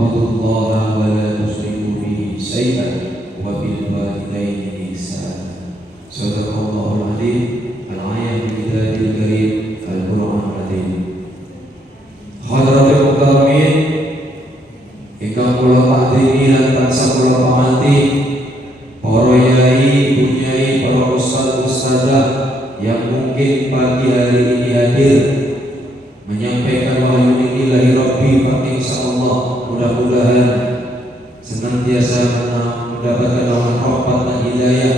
wa'budullaha wa la tusyriku bihi syai'an wa bil walidayni ihsana. Sadaqallahul azim. Al-ayat bi kitabihil karim Al-Qur'anul azim. Hadratul mukarramin ingkang kula takdimi lan tansah kula pamati, para yai, bunyai, para ustaz ustazah yang mungkin pagi hari ini hadir menyampaikan wahyu ini ilahi Rabbi, insyaallah mudah-mudahan senantiasa mendapatkan rahmat dan hidayah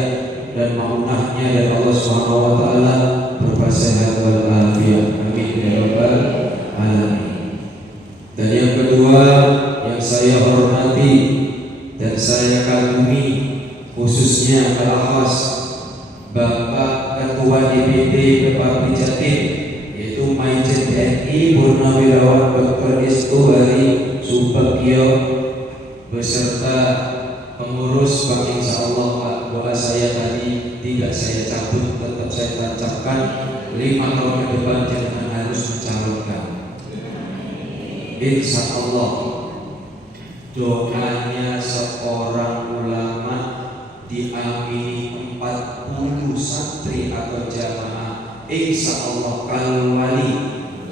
dan maunahnya dari Allah Subhanahu wa taala berupa sehat wal afiat. Amin ya rabbal alamin. Dan yang kedua yang saya hormati dan saya kagumi, khususnya al-akhas Bapak Ketua DPD Bupati Jatim, yaitu Majen TNI Purnawirawan Dr. Istuhari Subagio beserta pengurus Pak, insyaallah Pak, doa saya tadi tidak saya cabut, tetap saya tancapkan 5 tahun ke depan jangan harus mencalonkan. Insyaallah doanya seorang ulama diamini 40 santri atau jamaah. Insyaallah kal wali,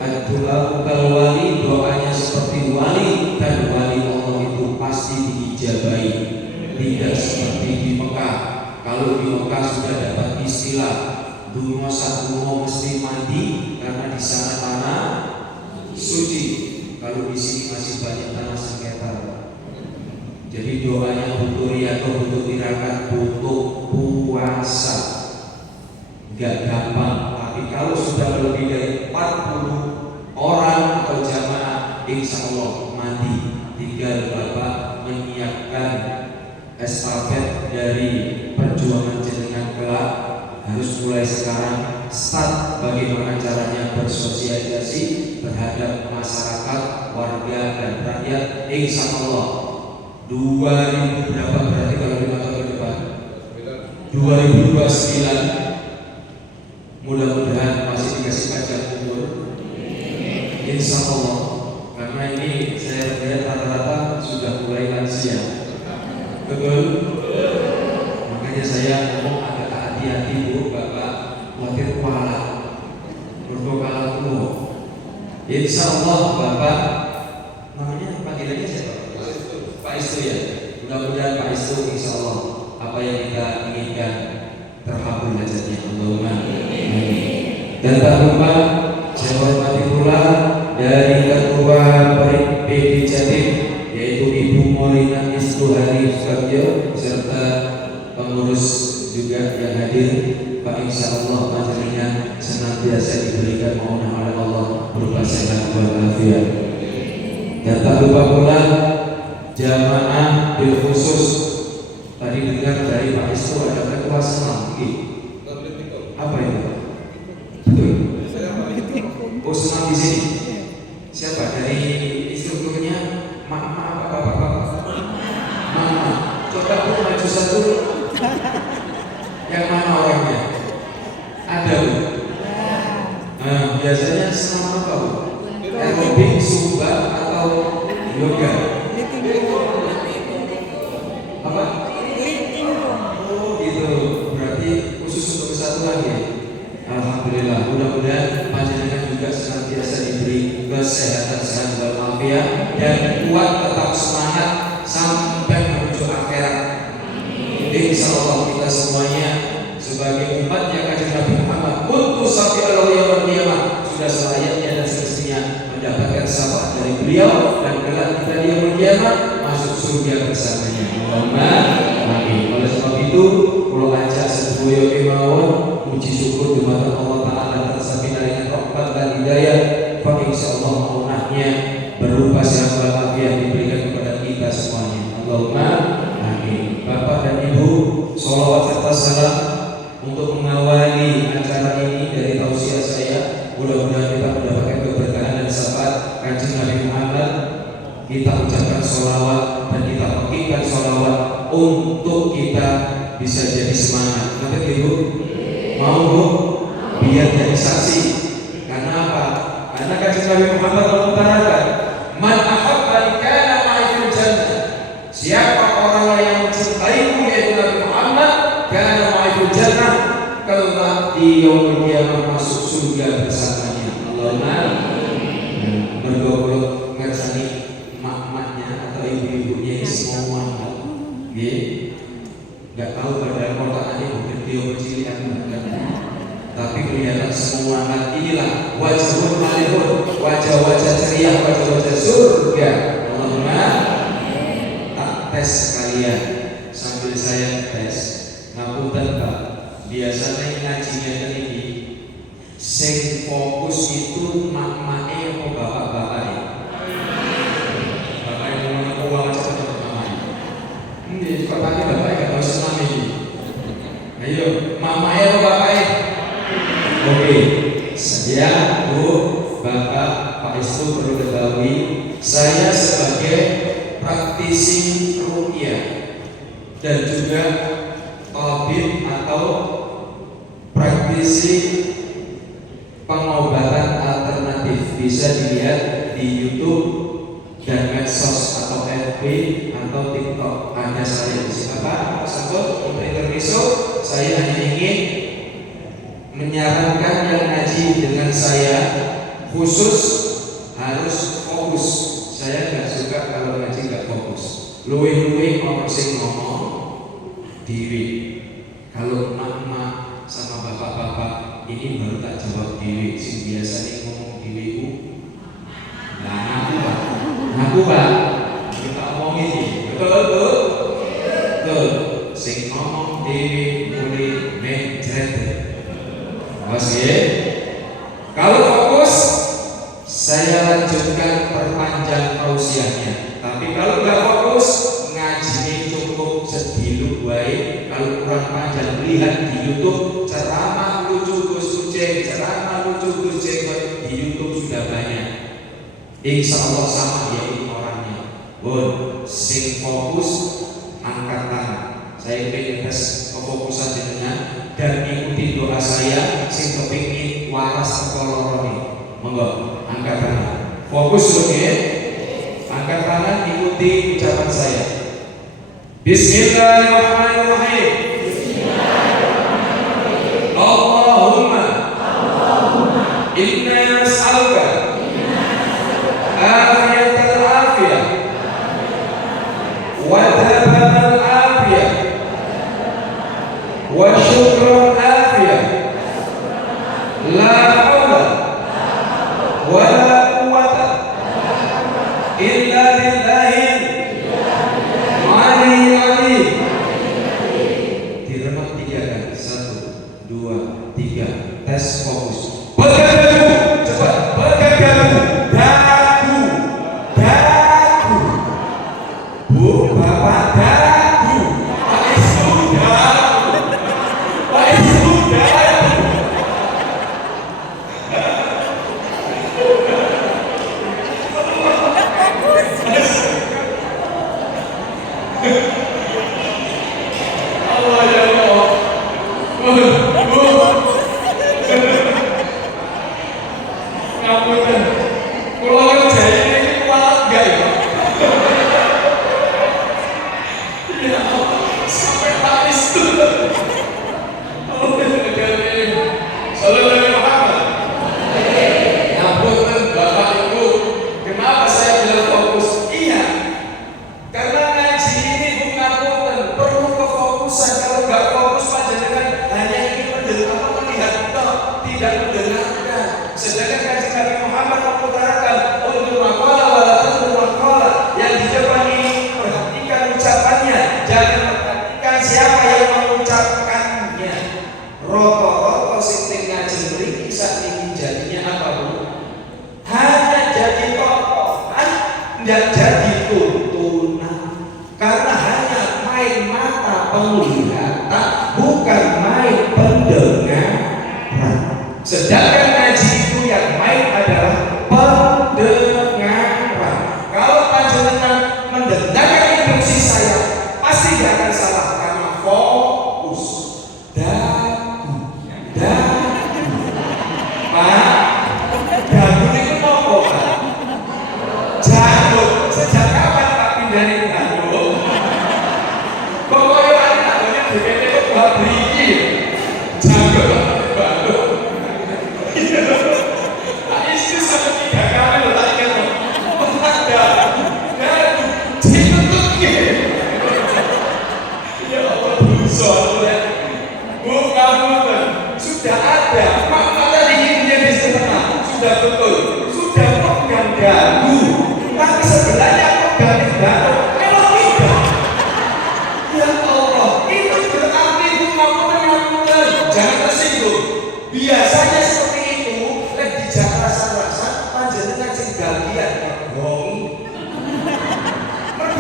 ad-doa kal wali, doanya seperti wali, dan wali Allah itu pasti diijabahi. Tidak seperti di Mekah. Kalau di Mekah sudah dapat istilah dungo satu mesti mandi karena di sana tanah suci. Kalau di sini masih banyak tanah sengketa. Jadi doanya butuh riyadhah, butuh tirakat, butuh puasa. Gak gampang. Tapi kalau sudah lebih dari 40 orang atau jamaah, insyaallah mandi. Tinggal Bapak menyiapkan estafet dari perjuangan jenengan kelak. Harus mulai sekarang start bagaimana caranya bersosialisasi terhadap masyarakat, warga dan rakyat. Insyaallah 2000 berapa berarti kalau 5 tahun ke depan 2029 mudah-mudahan masih dikasih panjang umur, insyaallah. Karena ini saya lihat rata-rata sudah mulai lansia, betul? Makanya saya ngomong agak hati-hati Bu, Bapak khawatir kepala berdoa dulu. Insyaallah Bapak namanya panggilannya siapa? Pak Istu ya. Mudah-mudahan Pak Istu insyaallah apa yang kita inginkan terkabul hajatnya. Allahumma amin. Dan tak lupa saya hormati pula dari Ketua PD Jatim yaitu Ibu Molina Istuhari Subagio serta pengurus juga yang hadir. Pak, insyaallah panjenengan senantiasa diberikan maunah oleh Allah berupa sehat walafiat. Dan tak lupa pula jamaah bil khusus tadi dengar dari Pak Istu ada ketua senam. Apa itu? Betul. Oh, senam di sini. Siapa dari instrukturnya? Mama apa bapak? Mama. Coba Bu maju satu. Yang mana orangnya? Ada Bu. Nah, biasanya senam apa Bu? Aerobik, zumba atau yoga? Apa? Oh gitu. Berarti khusus untuk kesatuan ya. Alhamdulillah. Mudah-mudahan panjenengan juga senantiasa diberi kesehatan, sehat walafiat dan kuat, tetap semangat sampai menuju akhirat. Insyaallah kita semuanya sebagai umatnya Kanjeng Nabi Muhammad untuk sampai yaumul qiyamah sudah selayaknya dan semestinya mendapatkan syafaat dari beliau dan kelak kita di yaumul qiyamah masuk surga bersamanya. Allahumma amin. Oleh sebab itu, kalau ajak sedoyo kemawon puji syukur dumateng Allah Taala atas dengan rahmat dan hidayah. Fa insyaallah maunahnya berupa sehat walafiat diberikan kepada kita semuanya. Allahumma amin. Bapak dan Ibu, sholawat serta salam untuk mengawali acara ini dari tausiah saya. Mudah-mudahan kita mendapatkan keberkahan dan syafaat Kanjeng Nabi Muhammad. Kita ucapkan sholawat dan kita pakaikan sholawat untuk kita bisa jadi semangat. Nanti Ibu mau Bu biar jadi saksi. Karena apa? Karena Kanjeng Nabi Muhammad mengutarakan man ahabba kana ma'i fil di yaumul qiyamah masuk surga bersamanya. Allahumma bergolong ngersani mak-maknya atau ibu-ibunya semua Muhammad. Nggak tahu pada kotaannya bukan dia bercilian bukan. Tapi kelihatan semua Muhammad inilah wajahun malihun, wajah-wajah ceria, wajah-wajah surga. Allahumma tak tes kalian sambil saya tes. Ngapunten Pak, biasanya ngajinya ini sing fokus itu mak-make apa bapak-bapak? Bapak yang ngomong uang cepet-cepet mamanya. Ini bapaknya bapak yang tahu Islam ini. Ayo, mamanya apa bapaknya? Oke, saya Bu, Bapak, Pak Istu perlu ketahui, saya sebagai praktisi ruqyah dan juga tabib atau praktisi pengobatan alternatif, bisa dilihat di YouTube dan medsos atau FB atau TikTok. Ada saya di sini. Pak Sangkut untuk intermezzo, saya hanya ingin menyarankan yang ngaji dengan saya khusus harus fokus. Saya nggak suka kalau ngaji nggak fokus. Luwe-luwe orang sing ngomong diri. Kalau emak-emak sama bapak-bapak ini baru tak jawab diri. Sing biasa nih ngomong diriku. Nah, ngaku Pak. Kita omongin ini. Betul. Sing ngomong diri boleh menjret. Masih. Kalau fokus, saya lanjutkan perpanjang tausiahnya. Tapi kalau nggak fokus, ngaji ini cukup sedilu baik. Kalau kurang panjang, lihat di YouTube ceramah lucu Gus Uceng, ceramah lucu Gus Jenggot di YouTube sudah banyak. Insya Allah sama ya ini orangnya. Bun, sing fokus angkat tangan. Saya ingin tes kefokusan dengan dan ikuti doa saya sing kepingin waras koloroni. Monggo angkat tangan. Fokus oke. Angkat tangan ikuti ucapan saya. Bismillahirrahmanirrahim. Allahumma inna nas'aluka afiyatal afiyah wa thabatal afiyah wa syukran afiyah la hawla wa la quwwata illa billahi aliyyil azim. Diremak 3 kali. 1, 2, 3. Tes fokus. Pegang dagu, cepat. Pegang dagu. Dagu. Bu, Bapak dagu. Pak Isu dagu. Pak Isu dagu. Allah ya Allah. Ngapunten. Kula kerja ini kuat enggak ya? Ya Allah, sampai nangis tuh. Sallallahu alaihi Muhammad. Ngapunten Bapak Ibu, kenapa saya bilang fokus? Iya, karena ngaji ini bukan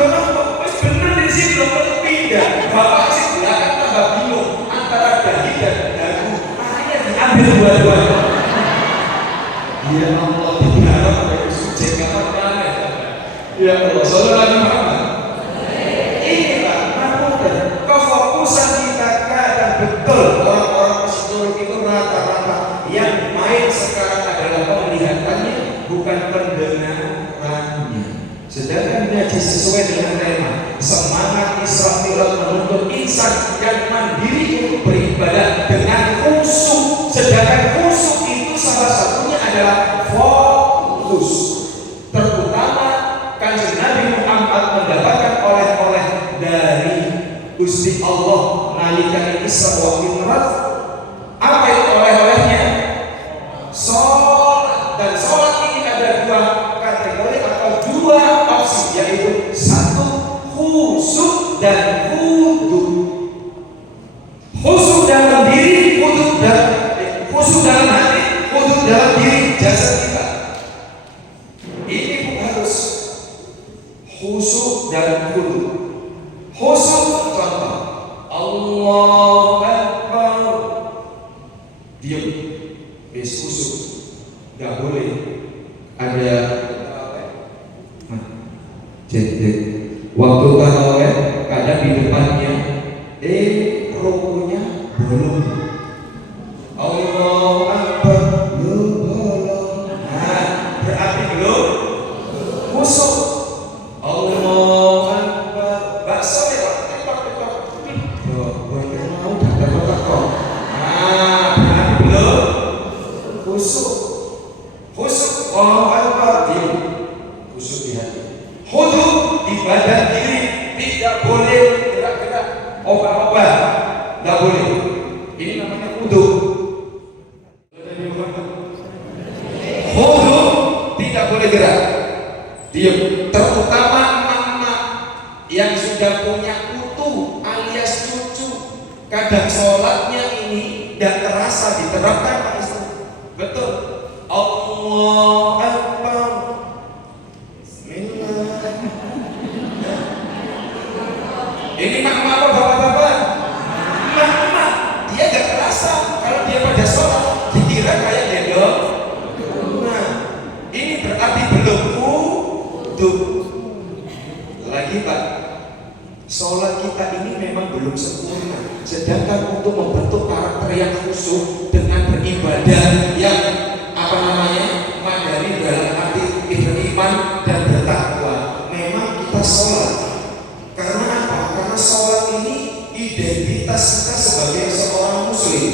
Kenapa? Wes bener di sini belum pindah. Bapak sih belakang tambah bingung antara dahi dan dagu. Akhirnya diambil dua-duanya. Ya Allah, digarap dari suci kamar mana? Ya Allah, Sallallahu Muhammad. Ini Pak, kefokusan kita kadang betul orang-orang psikolog itu rata-rata yang main sekarang adalah penglihatannya, bukan pendengarannya. Sedangkan ngaji sesuai dengan tema semangat Isra Mi'raj menuntut insan yang mandiri untuk beribadah dengan khusyuk. Sedangkan khusyuk itu salah satunya adalah fokus. Terutama Kanjeng Nabi Muhammad mendapatkan oleh-oleh dari Gusti Allah nalika Isra wa Mi'raj. Apa itu oleh-olehnya? Sholat. Dan sholat ini ada dua kategori atau dua opsi, yaitu satu khusyuk dan khudu. Khusyuk dalam diri, khusyuk dalam hati, khusyuk dalam diri jasad kita. Ini pun harus khusyuk dan khudu. Khusyuk contoh Allahu Akbar, diam, khusyuk. Gak boleh ada jadi waktu tarawih kadang di depannya rukunya belum Allahu Akbar belum, berarti belum khusyuk. Allahu Akbar bakso ya berarti belum khusyuk. Khusyuk Allahu Akbar diam, khusyuk di hati. Khudu di badan diri, tidak boleh gerak-gerak obah-obah, tidak boleh. Ini namanya khudu. Khudu tidak boleh gerak, diam. Terutama mama yang sudah punya kutu alias cucu, kadang sholatnya ini tidak terasa diterapkan Pak Islam. Betul. Allah Akbar. Bismillah. Ini mama apa bapak-bapak? Mama, dia gak terasa kalau dia pada sholat, dikira kayak gendong. Nah, ini berarti belum khudu. Lagi Pak, sholat kita ini memang belum sempurna. Sedangkan untuk membentuk karakter yang khusyuk dengan beribadah yang mandiri dalam arti beriman dan bertakwa, memang kita sholat. Karena apa? Karena sholat ini identitas kita sebagai seorang muslim.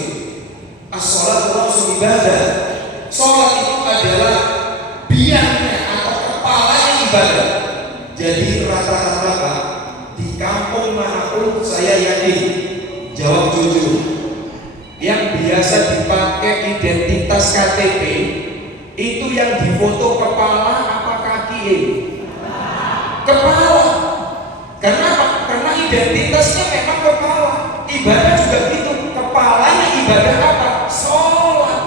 As-sholat itu ibadah. Sholat itu adalah biangnya atau kepalanya ibadah. Jadi rata-rata Pak, di kampung manapun saya yakin, jawab jujur, yang biasa dipakai identitas KTP itu yang difoto kepala apa kaki? Kepala. Kenapa? Karena identitasnya memang kepala. Ibadah juga gitu. Kepalanya ibadah apa? Sholat.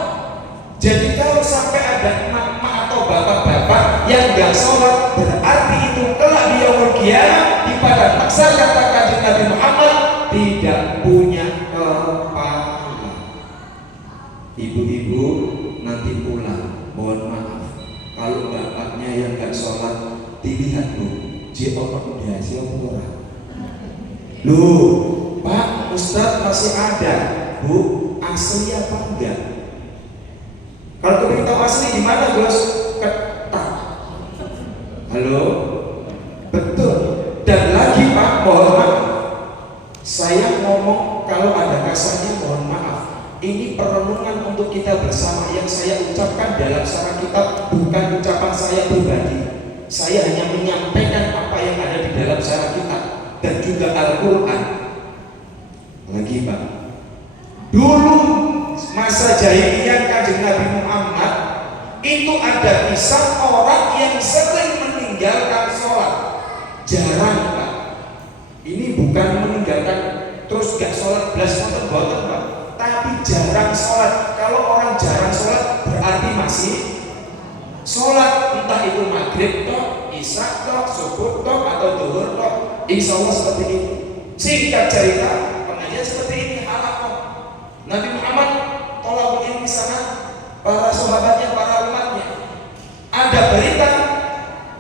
Jadi kalau sampai ada emak-emak atau bapak-bapak yang gak sholat, berarti itu kelak di yaumul qiyamah di padang mahsyar kata Kanjeng Nabi Muhammad tidak punya kepala. Ibu-ibu nanti pulang, mohon maaf kalau bapaknya yang gak sholat, dilihat Bu, dia udah siapa orang. Loh, Pak Ustadz masih ada, Bu, asli apa enggak? Kalau kita tahu asli gimana Bos? Ketat. Halo, betul. Dan lagi Pak, mohon maaf, saya ngomong kalau ada kasarnya mohon maaf. Ini perenungan untuk kita bersama yang saya ucapkan dalam syarah kitab, bukan ucapan saya pribadi. Saya hanya menyampaikan apa yang ada di dalam syarah kitab dan juga Al-Quran. Lagi Pak, dulu masa jahiliyah Kanjeng Nabi Muhammad itu ada kisah orang yang sering meninggalkan sholat. Jarang Pak. Ini bukan meninggalkan terus gak sholat belas boten Pak, tapi jarang sholat. Kalau orang jarang sholat berarti masih sholat, entah itu maghrib toh, isya toh, subuh toh, atau duhur Insya Allah seperti ini. Singkat cerita, pengajian seperti ini halaqah. Nabi Muhammad tolak ilmu di sana, para sahabatnya, para umatnya. Ada berita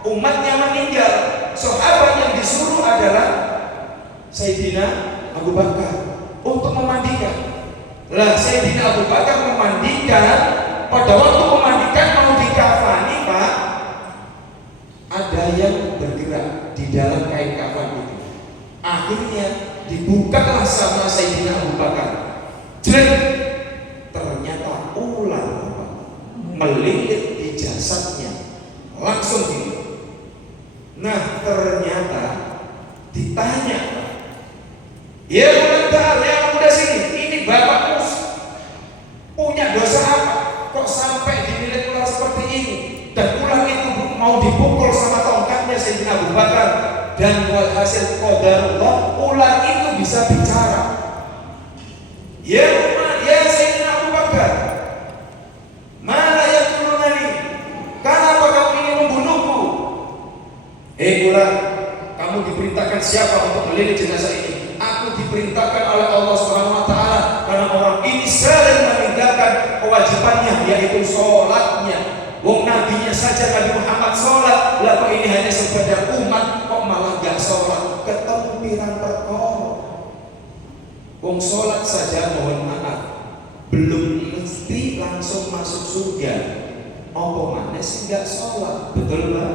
umatnya meninggal. Sahabat yang disuruh adalah Sayyidina Abu Bakar untuk memandikan. Lah Sayyidina Abu Bakar memandikan. Pada waktu memandikan mau dikafani, Pak, ada yang bergerak di dalam kain kafan itu. Akhirnya dibukalah sama Sayyidina Abu Bakar. Ternyata ular melilit di jasadnya, langsung gitu. Nah ternyata ditanya, ya ular, yang muda sini, ini bapakmu punya dosa apa? Kok sampai dililit ular seperti ini? Dan ular itu mau dipukul sama tongkatnya Sayyidina Abu Bakar. Dan hasil qadarullah, ular itu bisa bicara. Ya Sayyidina Abu Bakar, mana yang turunani? Kenapa kamu ingin membunuhku? Ular, kamu diperintahkan siapa untuk melilit jenazah ini? Aku diperintahkan oleh Allah Subhanahu wa taala karena orang ini sering meninggalkan kewajibannya, yaitu sholatnya. Wong nabinya saja Nabi Muhammad sholat, lah kok ini hanya sekedar umat kok malah gak sholat? Ketemu pirang perkara. Wong sholat saja mohon maaf belum mesti langsung masuk surga. Apa mana sih gak sholat? Betul Pak?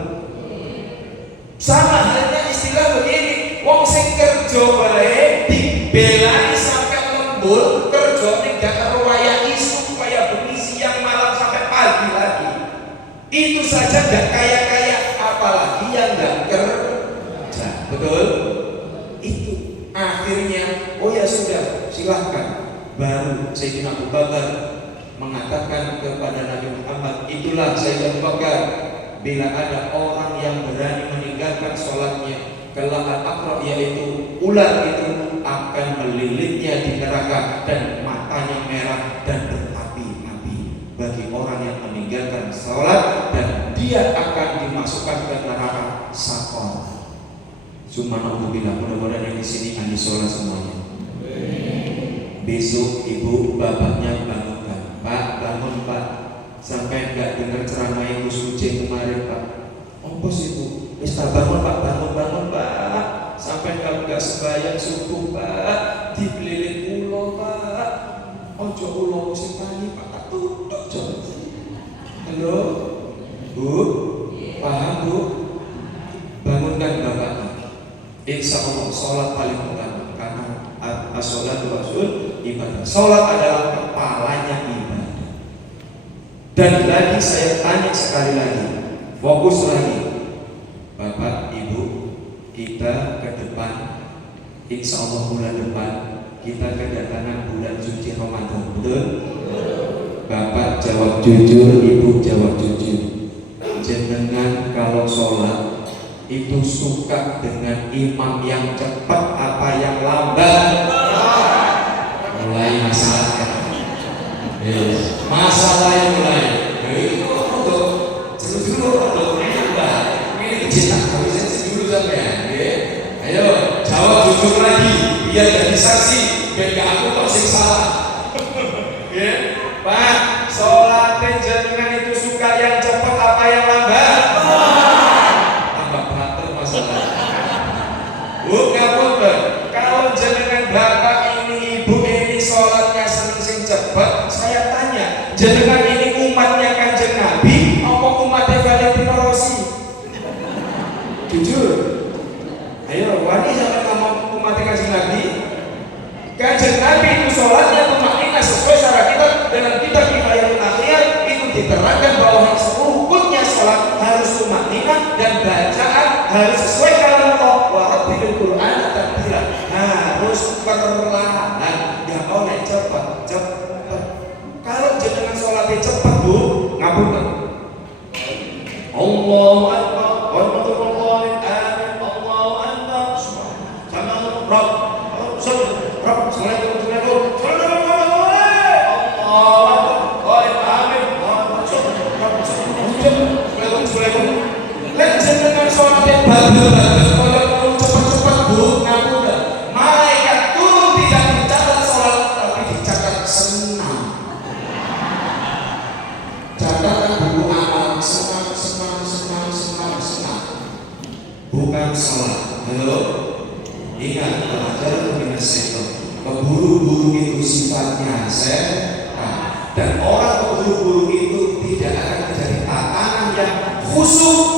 Sama halnya istilah begini, wong sing kerja bae dibelani sampai lembur, kerjane gak karo wayah isu kaya bengi siang malam sampai pagi lagi. Itu saja gak kaya-kaya, apalagi yang gak kerja. Betul? Itu akhirnya, oh ya sudah, silahkan. Baru Sayyidina Abu Bakar mengatakan kepada Nabi Muhammad, itulah Sayyidina Abu Bakar, bila ada orang yang berani meninggalkan sholatnya, kelak al-aqra, yaitu ular itu akan melilitnya di neraka dan matanya merah dan berapi-api. Bagi orang yang meninggalkan sholat, dan dia akan dimasukkan ke neraka sakor. Subhanallah, mudah-mudahan yang di sini ahli sholat semuanya. Besok ibu bapaknya bangunkan, Pak, bangun Pak. Sampai enggak dengar ceramah Ibu Suci kemarin Pak. Apa sih Bu? Wis bangun Pak, bangun Pak. Sampai enggak sembahyang subuh Pak, dibelilit ulo Pak. Ojo ulo sing tani Pak, tak tutup coba. Halo Bu, paham Bu? Bangunkan bapaknya. Insya Allah sholat paling utama, karena as-sholatu rasul ibadah. Sholat adalah kepalanya ibadah. Dan lagi saya tanya sekali lagi, fokus lagi, Bapak Ibu, kita ke depan, insya Allah bulan depan kita kedatangan bulan suci Ramadan, betul? Bapak jawab jujur, Ibu jawab jujur. Jenengan kalau sholat itu suka dengan imam yang cepat apa yang lambat? Mulai masalah. Masalah yang mulai itu untuk dulu ini cetak habisnya dulu sampai ayo jawab jujur lagi biar jadi saksi biar gak aku kok sing salah. Pak, sholat jenengan itu suka yang cepat apa yang lambat? Tambah bater masalah. Bukan betul. Kalau jenengan bapak ini ibu ini sholatnya sing cepat, saya tanya, jenengan ini umatnya Kanjeng Nabi apa umatnya Valentino Rossi? Jujur. Ayo, wani sampai ngomong umatnya Kanjeng Nabi. Kanjeng Nabi itu sholatnya tumaknina sesuai cara kita dengan kitab Kifayatul Akhyar itu diterangkan bahwa seluruhnya sholat harus tumaknina dan bacaan harus sesuai kalam Allah. Wa rattilil Qur'ana tartila, harus perlahan, nggak boleh cepat. Kalau jenengan sholatnya cepat Bu, ngapunten. Allahu Akbar, Allahu Akbar, Allahu Akbar. Sama Rabb, Assalamualaikum. Assalamualaikum. Lek jenengan sholatnya bagus. Halo? Ingat, pelajaran mengenai setan. Keburu-buru itu sifatnya setan, dan orang keburu-buru itu tidak akan menjadi tatanan yang khusyuk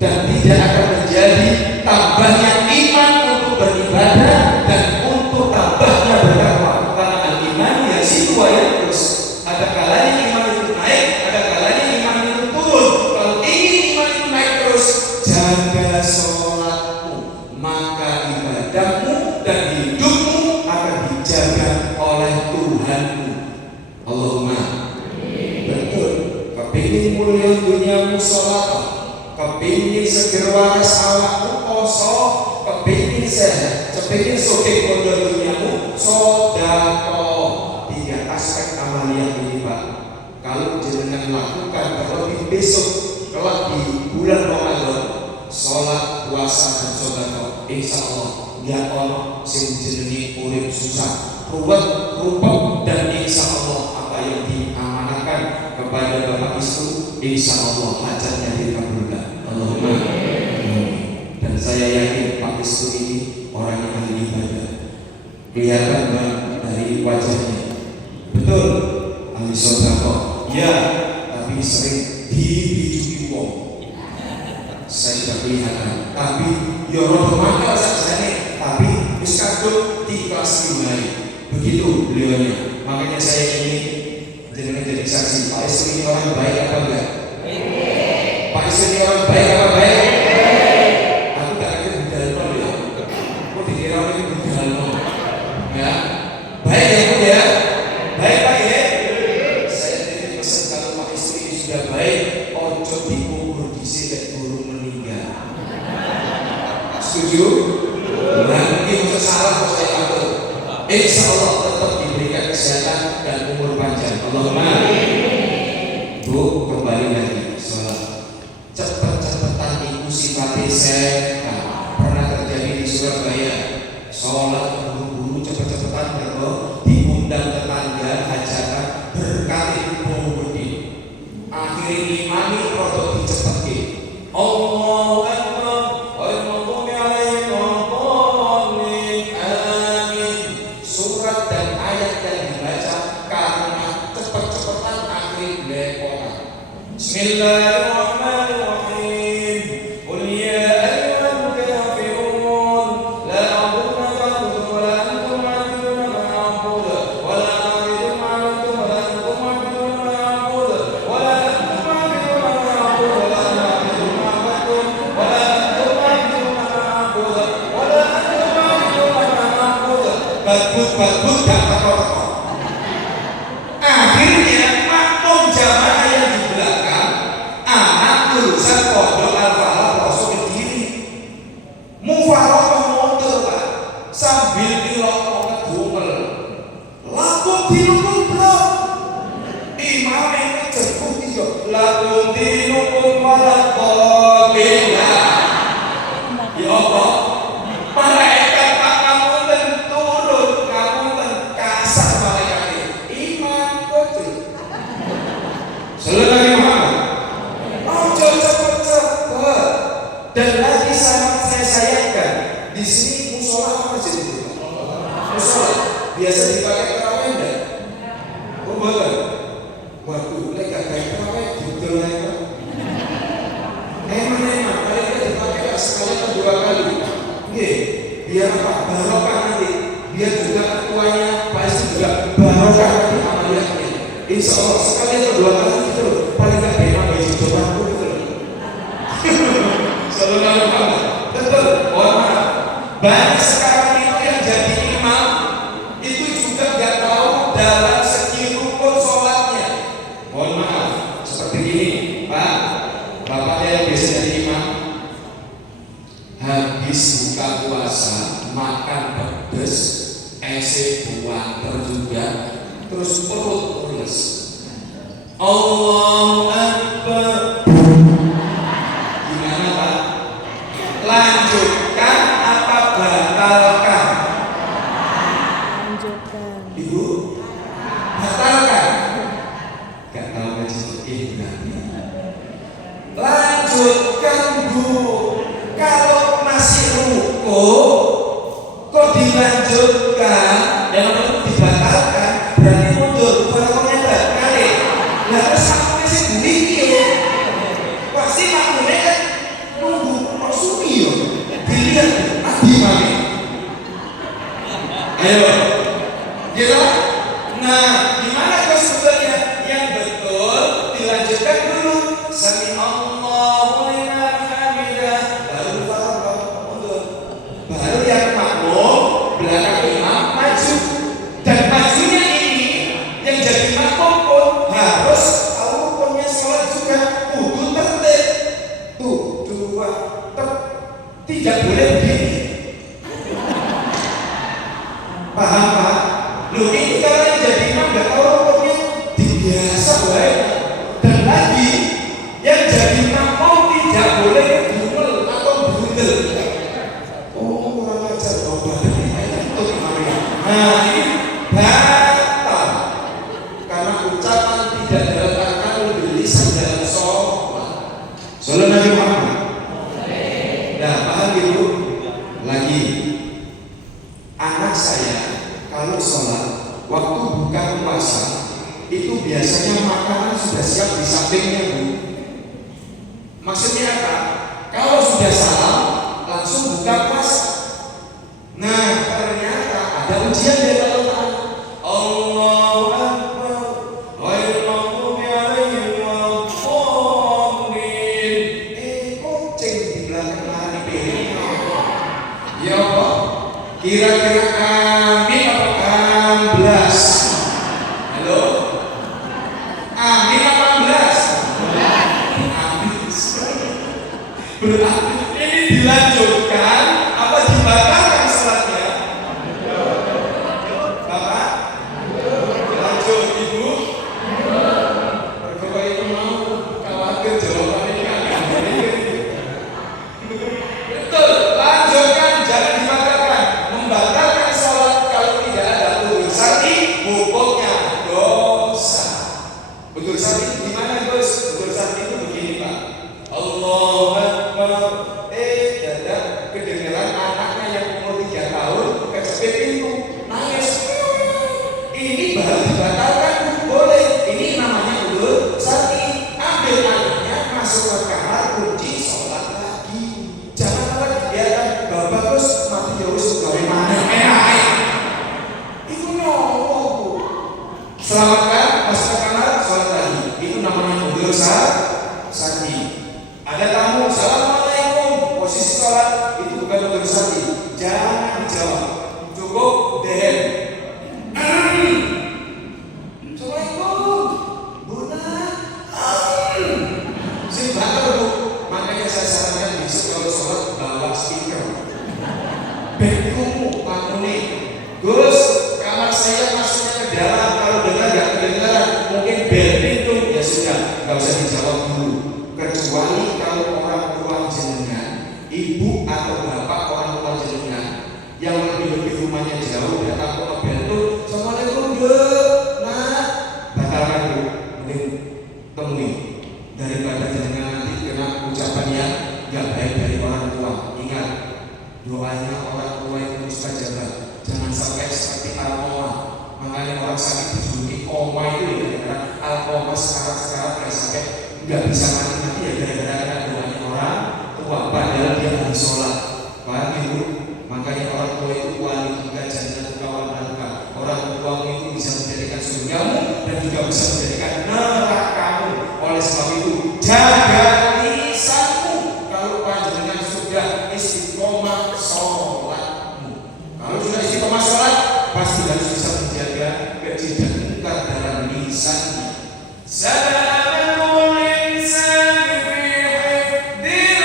dan tidak akan menjadi tambahnya iman untuk beribadah dan untuk tambahnya bertakwa. Karena iman ya situ ya terus. Ada kalanya iman itu naik, ada kalanya iman itu turun. Kalau ingin iman itu naik terus, jaga sholatmu, maka ibadahmu dan hidupmu akan dijaga oleh Tuhanmu. Allahumma betul. Kepingin mulia duniamu sholat, kepingin seger waras awakmu poso, kepingin sehat, kepingin sugih bondo duniamu sedekah. Tiga aspek amaliyah ini Pak, kalau jenengan lakukan terlebih besok kelak di bulan Ramadan, sholat, puasa dan sedekah, insya Allah nggak ono sing jenengi urip susah, ruwet, rupek, dan insya Allah apa yang diamanahkan kepada Bapak Ibu, insya Allah hajatnya dikabulkan. Allahumma. Dan saya yakin Pak Ibu ini orang yang ahli ibadah. Kelihatan Bang dari wajahnya. Betul, ahli sedekah. Ya, tapi sering dibijuki wong. Saya sudah kelihatan. Tapi ya rada mangkal sakjane, tapi wis kadung diikhlas wae. Begitu beliaunya. Makanya saya ingin jenengan jadi saksi. Pak Isu ini orang baik apa enggak? Pak Isu ini orang baik apa baik? Aku tak akan budalno ya. Kok dikira ini budalno? Ya. Baik ya Bu ya. Baik Pak ya. Saya titip pesan kalau Pak Isu ini sudah baik, ojo dikubur dhisik burung meninggal. Setuju? Nah, ini maksud salah kok saya atur. Insya Allah tetap diberikan kesehatan dan umur panjang. Allahumma. Bu, kembali lagi sholat. Cepet-cepetan itu sifatnya setan. Pernah terjadi di Surabaya. Sholat buru-buru cepet-cepetan berdoa, diundang tetangga hajatan berkali penghuni. Akhirnya imami rodo dicepetke. Allahu Akbar. Al-Maghdubi alaihim waladdallin. Amin. Surat dan ayat yang dibaca karena cepet-cepetan akhir lepotan. Bismillahirrahmanirrahim. Qul ya ayyuhal kafirun la a'budu ma ta'budun wa la antum 'abidun ma a'budu wa la a'budu ma antum wa la antum 'abidun ma a'budu wa la antum 'abidun ma a'budu wa la ana 'abidun ma 'abadtum wa la antum 'abidun ma a'budu wa la antum 'abidun ma a'budu. Badut gak teko-teko. Akhirnya makmum jamaah yang di belakang, anak lulusan pondok Al-Falah Rasul Kediri, mufaroqah mundur Pak, sambil dilokok ngedumel, lakum dinukum bro, imam ini jemput dia, lakum dinukum waladdallin. Ya Allah, malaikat Pak kamu turun, kamu kasar malaikat iman betul. Selesai Muhammad. Ojo cepet-cepet. Dan lagi sangat saya sayangkan di sini musola apa jadi itu? Musola biasa dipakai terawih enggak? Oh betul. Waduh, mereka kayak terawih betul ya Pak. Emang kali ini dipakai sekali atau dua kali. Oke, biar apa? Barokah nanti. Biar juga ketuanya Pak Isu juga barokah nanti amaliyahnya. Insya Allah sekali atau dua kali gitu loh. Paling gak beda baju cobaku gitu loh. Sallallahu alaihi. Betul. Mohon maaf. Banyak sekarang itu yang jadi imam itu juga gak tahu dalam segi rukun sholatnya. Mohon maaf. Seperti ini Pak, bapaknya yang biasa jadi imam, habis buka puasa makan pedes, esek buanter juga, terus perut pulas. Allahu Akbar. Gimana Pak? Lanjutkan apa batalkan? Lanjutkan. Ibu? Batalkan? Gak tahu ngaji fikih berarti. Lanjutkan Bu. Kalau masih Ayo, gitu. Nah, gimana Gus sebetulnya? Yang betul dilanjutkan dulu. Sami Allahu liman hamidah. Baru faraq mundur. Baru yang makmum belakang imam maju. Dan majunya ini yang jadi makmum pun harus tahu rukunnya sholat juga. Kudu tertib. Tuh, dua, tidak boleh begini. Paham Pak? Loh ini kalau yang jadi imam nggak tahu rukunnya dibiasa baik. Dan lagi yang jadi makmum tidak boleh bungel atau bundel. Oh kurang ajar obat itu gimana? Nah ini batal karena ucapan tidak diletakkan lebih lisan dalam sholat. Sholat Nabi Muhammad. Nah paham ibu? Lagi anak saya kalau sholat waktu buka puasa itu biasanya makanan sudah siap di sampingnya Bu. Maksudnya apa? Kalau sudah salam langsung buka puasa. Nah ternyata ada ujian dari Allah. Allahu Akbar ghairil maghdubi alaihim waladdallin. Kucing di belakang lari piring. Ya Allah. Kira-kira amin apa amblas? Halo? Amin apa amblas? Amin. Berarti ini dilanjutkan apa dibatalkan sholatnya? Bapak? Lanjut Ibu? Bapak itu mau khawatir jawabannya ini agak betul, lanjutkan, jangan dibatalkan. Membatalkan sholat kalau tidak ada udzur syar'i hukumnya dosa. Udzur syar'i gimana Gus? Udzur syar'i itu begini Pak. Allahu Akbar. Dadak kedengeran anaknya yang umur 3 tahun kecepet pintu nangis. Ini baru dibatalkan boleh. Ini namanya udzur syar'i. Ambil anaknya masuk ke kamar kunci sholat lagi. Jangan lagi biarkan Bapak Gus mati terus gawe maneh. Itu nyolong Bu. Selamatkan masuk ke kamar sholat lagi. Itu namanya udzur syar'i. Ada tamu, assalamualaikum, posisi sholat itu bukan udzur syar'i. Jangan dijawab, cukup dehen. Assalamualaikum, Bunda. Sing banter Bu. Makanya saya sarankan besok kalau sholat bawa speaker. Bedroommu, pamuni. Gus, kamar saya masuknya ke dalam. Kalau dengar nggak kedengaran, mungkin bel pintu ya sudah, nggak usah dijawab dulu. Kecuali kalau orang tua jenengan, ibu atau bapak orang tua jenengan yang lebih rumahnya jauh datang ke bel itu, assalamualaikum Bu, nah, batalkan Bu, mending temui daripada jenengan nanti kena ucapan yang nggak baik dari orang tua. Ingat, doanya orang tua itu mustajabah. Jangan sampai seperti Al-Qamah. Makanya orang sakit dijuluki koma itu ya, karena Al-Qamah sekarang kayak sampai nggak bisa mati ya gara-gara doanya orang tua. Padahal dia harus sholat. Paham Ibu? Makanya orang tua itu wali kita jangan kawan mereka. Orang tua itu bisa menjadikan surgamu dan juga bisa menjadikan nerakamu. Oleh sebab itu jaga lisanmu. Kalau panjenengan sudah istiqomah sholatmu. Kalau sudah istiqomah sholat, pasti harus bisa menjaga kejidan munkar dalam lisannya. Salamun insan fi hifdil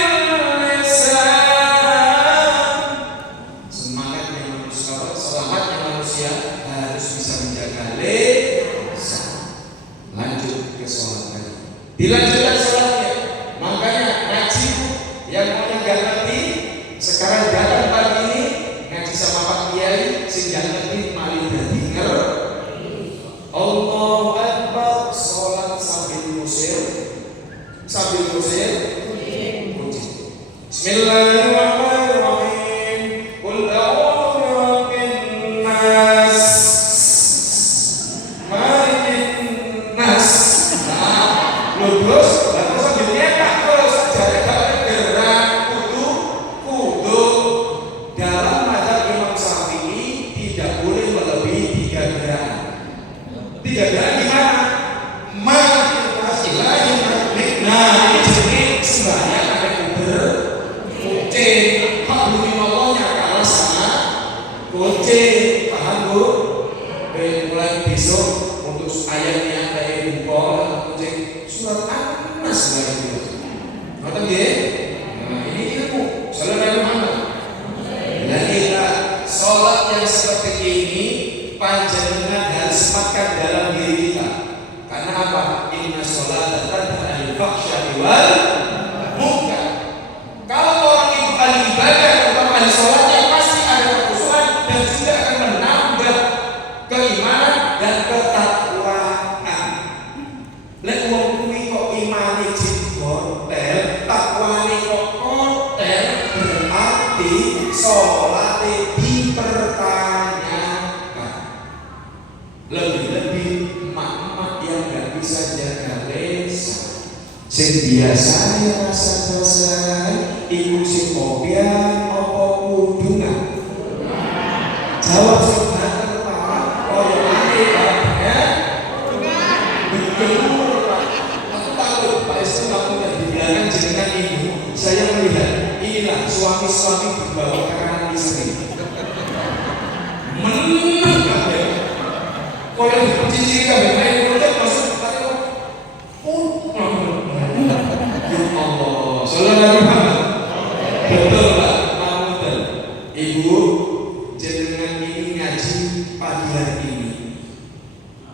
lisan. Semangatnya manusia, selamatnya manusia harus bisa menjaga lisan. Lanjut ke sholat tadi. Dilanjutkan sholatnya. Makanya ngaji yang mau nggak ngerti sekarang datang pagi ini ngaji sama Pak Kiai sing nggak ngerti malah dadi ngerti. Allahu Akbar, sholat sambil musir, puji. Bismillahirrahmanirrahim. Qul a'udzu birabbin nas, malikin nas. Nah, terus sambil nyetak terus jadi gerak kudu kucing, paham Bu? Mulai besok untuk ayatnya dari buku kucing surat An-Nas lagi. Ngerti nggih? Nah, ini ilmu. Salam Nabi Muhammad. Nah, sholat yang seperti ini panjenengan harus sematkan dalam diri kita. Karena apa? Inna sholata tanha 'anil fahsya'i wal munkar. Kalau orang itu ahli ibadah, orang ahli sholatnya pasti ada kekhusyuan dan juga akan menambah keimanan dan ketakwaan. Lek wong kuwi kok imane jin hotel, takwane kok hotel, berarti sholate dipertanyakan. Lebih-lebih emak-emak yang gak bisa jaga lisan, sing biasanya rasa-rasa iku sing kopian apa kudungan. Jawab sing banter Pak, koyo ane ya. Betul Pak. Aku tahu Pak Isu kamu yang di belakang jenengan ibu. Saya melihat inilah suami-suami di bawah kanan istri. Menang kabeh. Koyo diciciri kabeh main ucap masuk karo. Ya Allah, sallallahu alaihi wasallam. Betul Pak, Mamudan. Ibu, jenengan ini ngaji pagi hari ini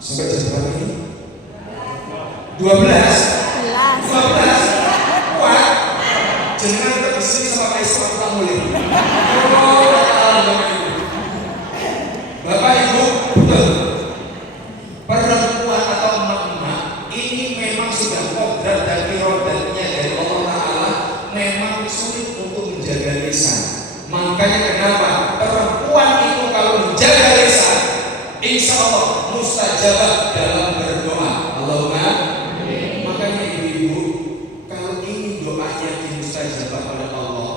sampai jam berapa ini? 12? 12? Kuat? Jenengan kita kesini sama Pak Islam tak mulai. Bapak Ibu, betul. Perempuan atau emak-emak ini memang sudah kodrat dan irodatnya dari Allah Ta'ala, memang sulit untuk menjaga lisan. Makanya kenapa perempuan itu kalau menjaga lisan, insya Allah mustajabah dalam berdoa. Allahumma. Makanya ibu-ibu, kalau ini doanya dimustajabah oleh Allah,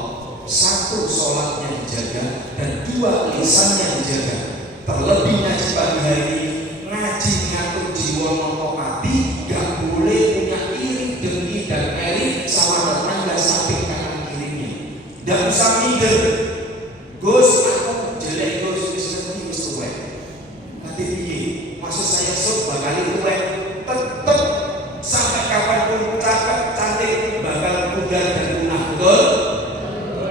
satu sholatnya dijaga dan dua lisannya dijaga. Terlebih ngaji pagi hari ini, ngaji ngatur jiwa nopo hati, gak boleh punya iri, dengki dan eri sama tetangga samping kanan kirinya. Dan usah minder, Gus aku jelek Gus, wis ngerti wis tuwek. Nanti piye? Maksud saya sok bakal tuwek, tetep sampai kapanpun cakep, cantik, bakal pudar dan punah. Betul?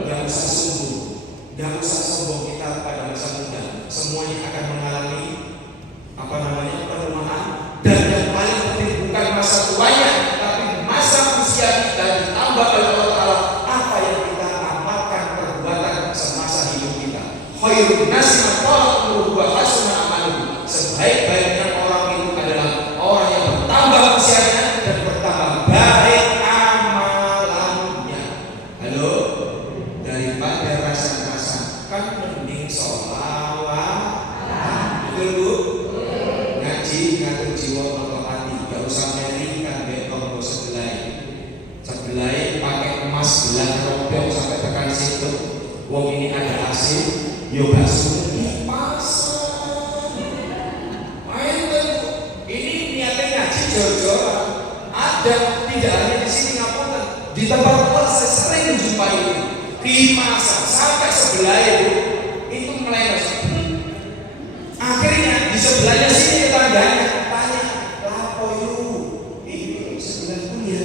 Gak usah sombong, gak usah sombong kita pada masa muda. Semuanya akan mengalami perumahan, dan yang paling penting bukan masa tuanya, tapi masa usia kita ditambah oleh Allah Ta'ala apa yang kita amalkan perbuatan semasa hidup kita. Khairun nasi man qala umruhu wa hasuna amaluhu. Sebaik-baiknya orang itu adalah orang yang bertambah usianya dan bertambah baik amalannya. Halo, daripada rasa-rasa kan mending sholawat. Betul Bu? Ngaji ngatur jiwa nopo hati, gak usah merikan be tonggo sebelai pakai emas gelang rompong sampai tekan situ. Wong ini ada AC, yo gak sunyi pasang. Main tuh, ini niatnya ngaji jor-joran. Ada, tidak hanya di sini ngapunten, di tempat-tempat saya sering menjumpai ini. Dipasang sampai sebelah itu melenos. Akhirnya di sebelahnya sini tetangganya tanya, lapo yu, ini sebelahku ya,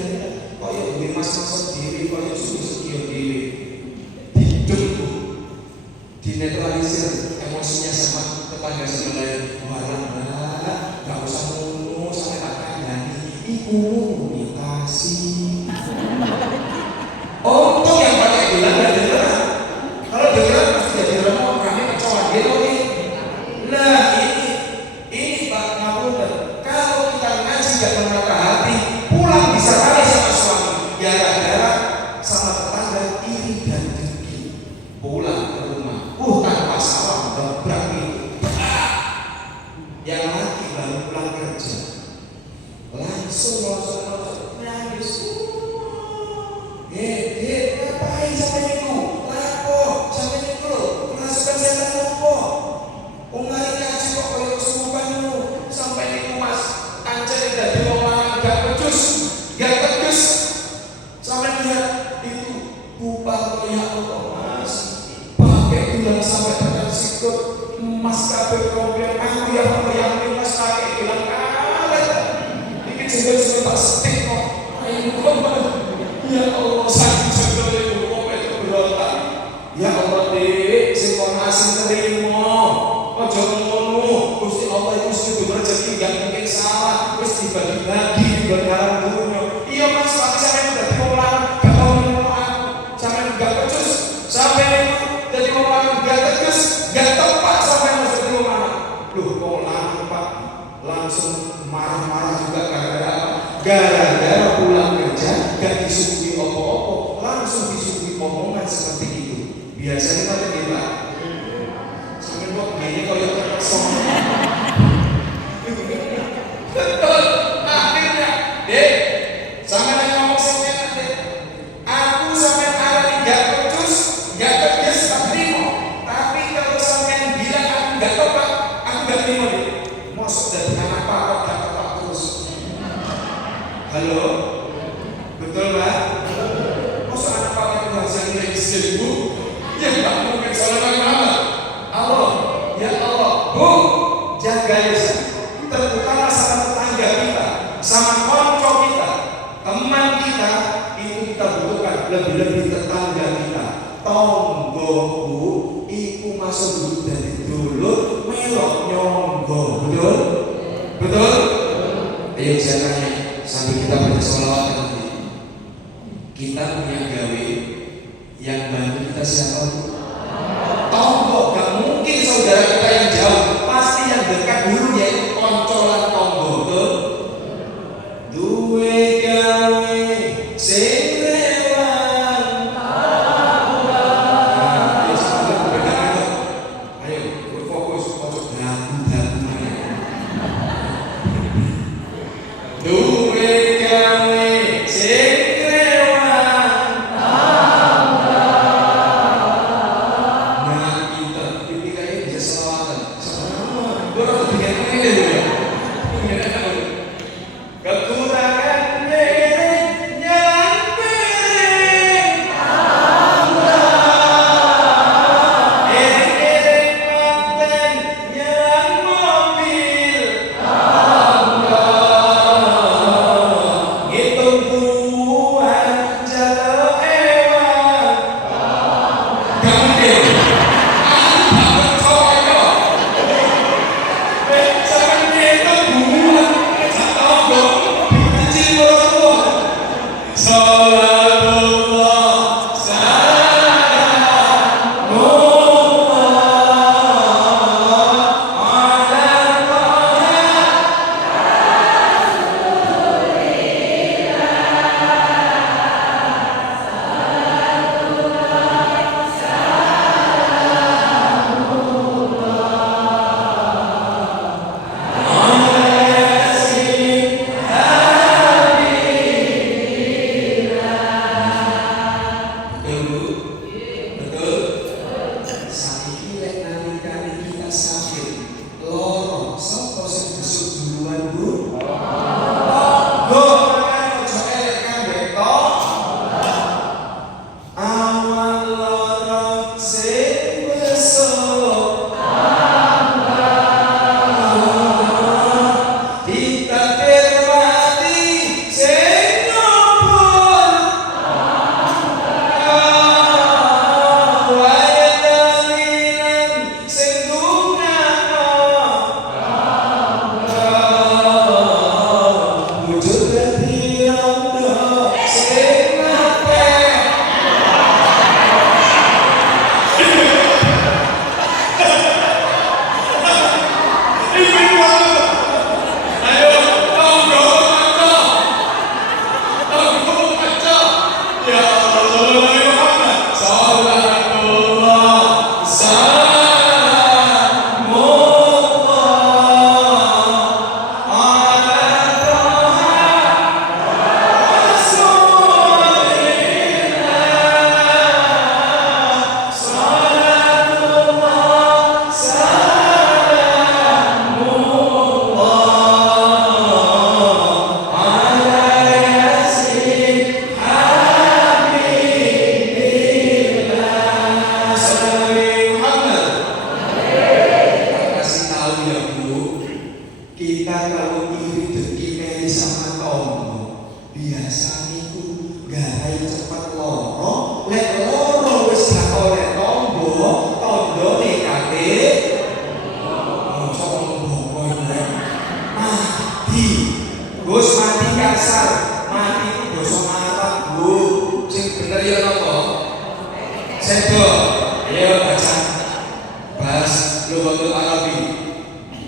koyo duwe mas-mas sendiri, koyo susu-susu dhewe. Hidup dinetralisir emosinya sama tetangga sebelah. Walah, gak usah ngono sampai tak kandhani. Iku imitasi. Untung yang pakai gelang gak dengeran. Kalau dengeran pasti jadi remuk, kami kecoa gitu nih. Nah ini Pak Ngapunten, kalau kita ngaji gak menata hati, pulang bisa lari sama suami, gara-gara sama tetangga iri dan dengki. Pulang ke rumah, tanpa salam dobrak itu. Yang laki baru pulang kerja, langsung nangis. Ngapain sampai itu? Lapo sampai itu loh, kerasukan setan lopo. Ungari ngaji kok kaya kesurupanmu sampai niku Mas ancen dadi wong lanang gak becus, gak tegas. Sampai lihat itu bupa koyak kok Mas. Pakai tulang sampai tekan sikut. Mas kabeh komplain aku yang mas kakek bilang kalah. Iki jenenge tak setik kok. Ayo ya Allah sakit sebetulnya kok itu berontak. Ya Allah Dik, sing kon asing terima. Aja ngono. Gusti Allah itu sing rezeki gak mungkin salah. Wis dibagi-bagi berharap dunia. Iya Mas, tapi sampeyan dadi wong lanang gak tau ngono aku. Sampeyan gak becus. Sampeyan dadi wong lanang gak tegas, gak tepat sampeyan dadi wong lanang. Loh, wong lanang Pak langsung marah-marah juga gara-gara apa? Gara-gara pulang kerja gak disuguhi opo-opo, langsung disuguhi omongan seperti itu. Biasanya kan kita sampai kok gini kalau kosong. Betul. Akhirnya, Dek, sampai ngomong semuanya Dek. Aku sampai hari gak becus, gak tegas, tak terima. Tapi kalau sampai bilang aku gak tepat, aku gak terima Dek. Masuk dari anak papa gak tepat terus. Halo, betul Mbak? Masa anak papa itu harus yang register Bu? Ya gak mungkin salah nama. Allah, ya Allah, Bu, jaga Yesus. Terutama sama tetangga kita, sama konco kita, teman kita, itu kita butuhkan. Lebih-lebih tetangga kita. Tonggo Bu, iku masuk dulu dari dulu, melok nyonggo. Betul? Betul? Ayo saya tanya, sambil kita baca sholawat nanti. Kita punya gawe yang bantu kita siapa? Tonggo, gak mungkin saudara kita yang jauh, pasti yang dekat dulu yaitu koncolan tonggo. Betul? Duwe gawe sing lewat. Ayo sambil berbeda itu. Ayo berfokus, ojo dagu-dagu. Duwe gawe sing lewat. Lughatul Arabi.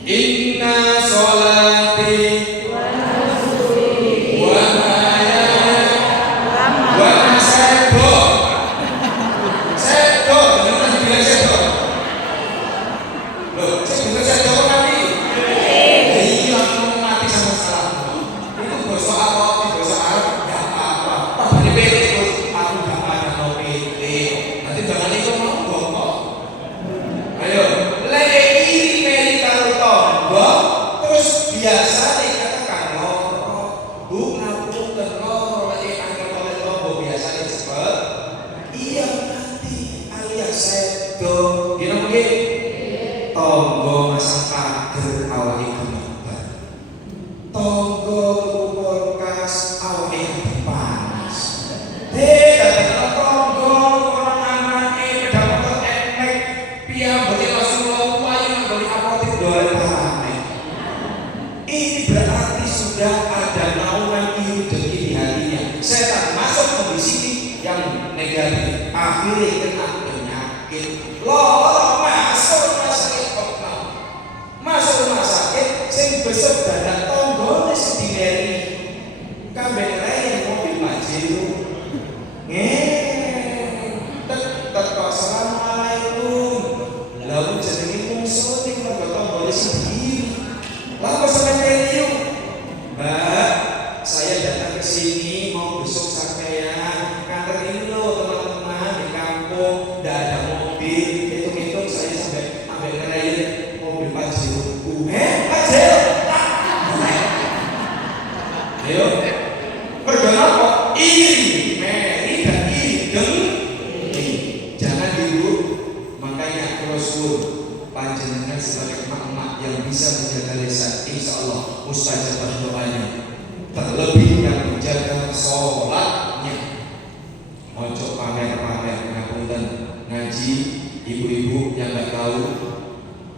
Inna sholati wa mahayaya wa sedo. Sedo, beneran bilang sedo. Loh, saya bener sedo kok nanti? Iya, langsung mati sama salah. Itu bahasa Arab, bahasa Arab gak apa-apa. Pak ini PT terus, aku gak ada no PT. Nanti jangan itu mau bongkok. Ayo, lele iri meri karo tonggo, terus biasa dikatakan loro. Bu, ngapunten loro, lele angkat oleh tonggo biasa disebut. Iya mati alias sedo. Gini mungkin tonggo masang pager awake gemeter. Tonggo kulkas awake panas. Dadi tonggo orang anake beda motor enek piyambake langsung lompayi nang apotek dolen panek. Ini berarti sudah ada naungan iri dengki di hatinya. Setan masuk membisiki yang negatif, akhirnya kena penyakit. Loro masuk rumah sakit opnam, masuk rumah sakit sing besok dadak tonggone sedineri kambing raya mobil Pajero tetep assalamualaikum lalu jenenge musuh ning mergo tonggone sendiri lalu sampeyan yuk Mbak saya datang ke sini mau besok sampean nganter ini loh teman-teman di kampung ndak ada mobil hitung-hitung saya sampai ambil raya mobil Pajero Pajero ayo pergaulan kok iri meri dan iri dengki jangan dulu makanya Rasul panjenengan sebagai emak-emak yang bisa menjaga lisan insya Allah mustajabah doanya terlebih yang menjaga sholatnya ojo pamer-pamer ngapunten ngaji ibu-ibu yang nggak tahu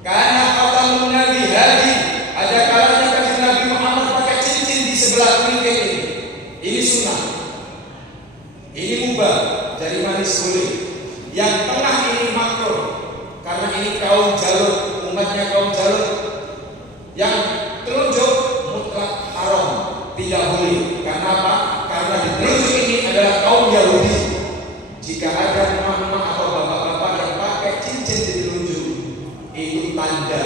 karena khatamun nabi haji ada kalanya kanjeng Nabi Muhammad pakai cincin di sebelah kelingking ini sunnah ini mubah jadi manis boleh yang tengah ini makruh karena ini kaum jalur umatnya kaum jalur yang telunjuk mutlak haram tidak boleh karena apa? Karena di telunjuk ini adalah kaum Yahudi jika ada emak-emak atau bapak-bapak yang pakai cincin di telunjuk itu tanda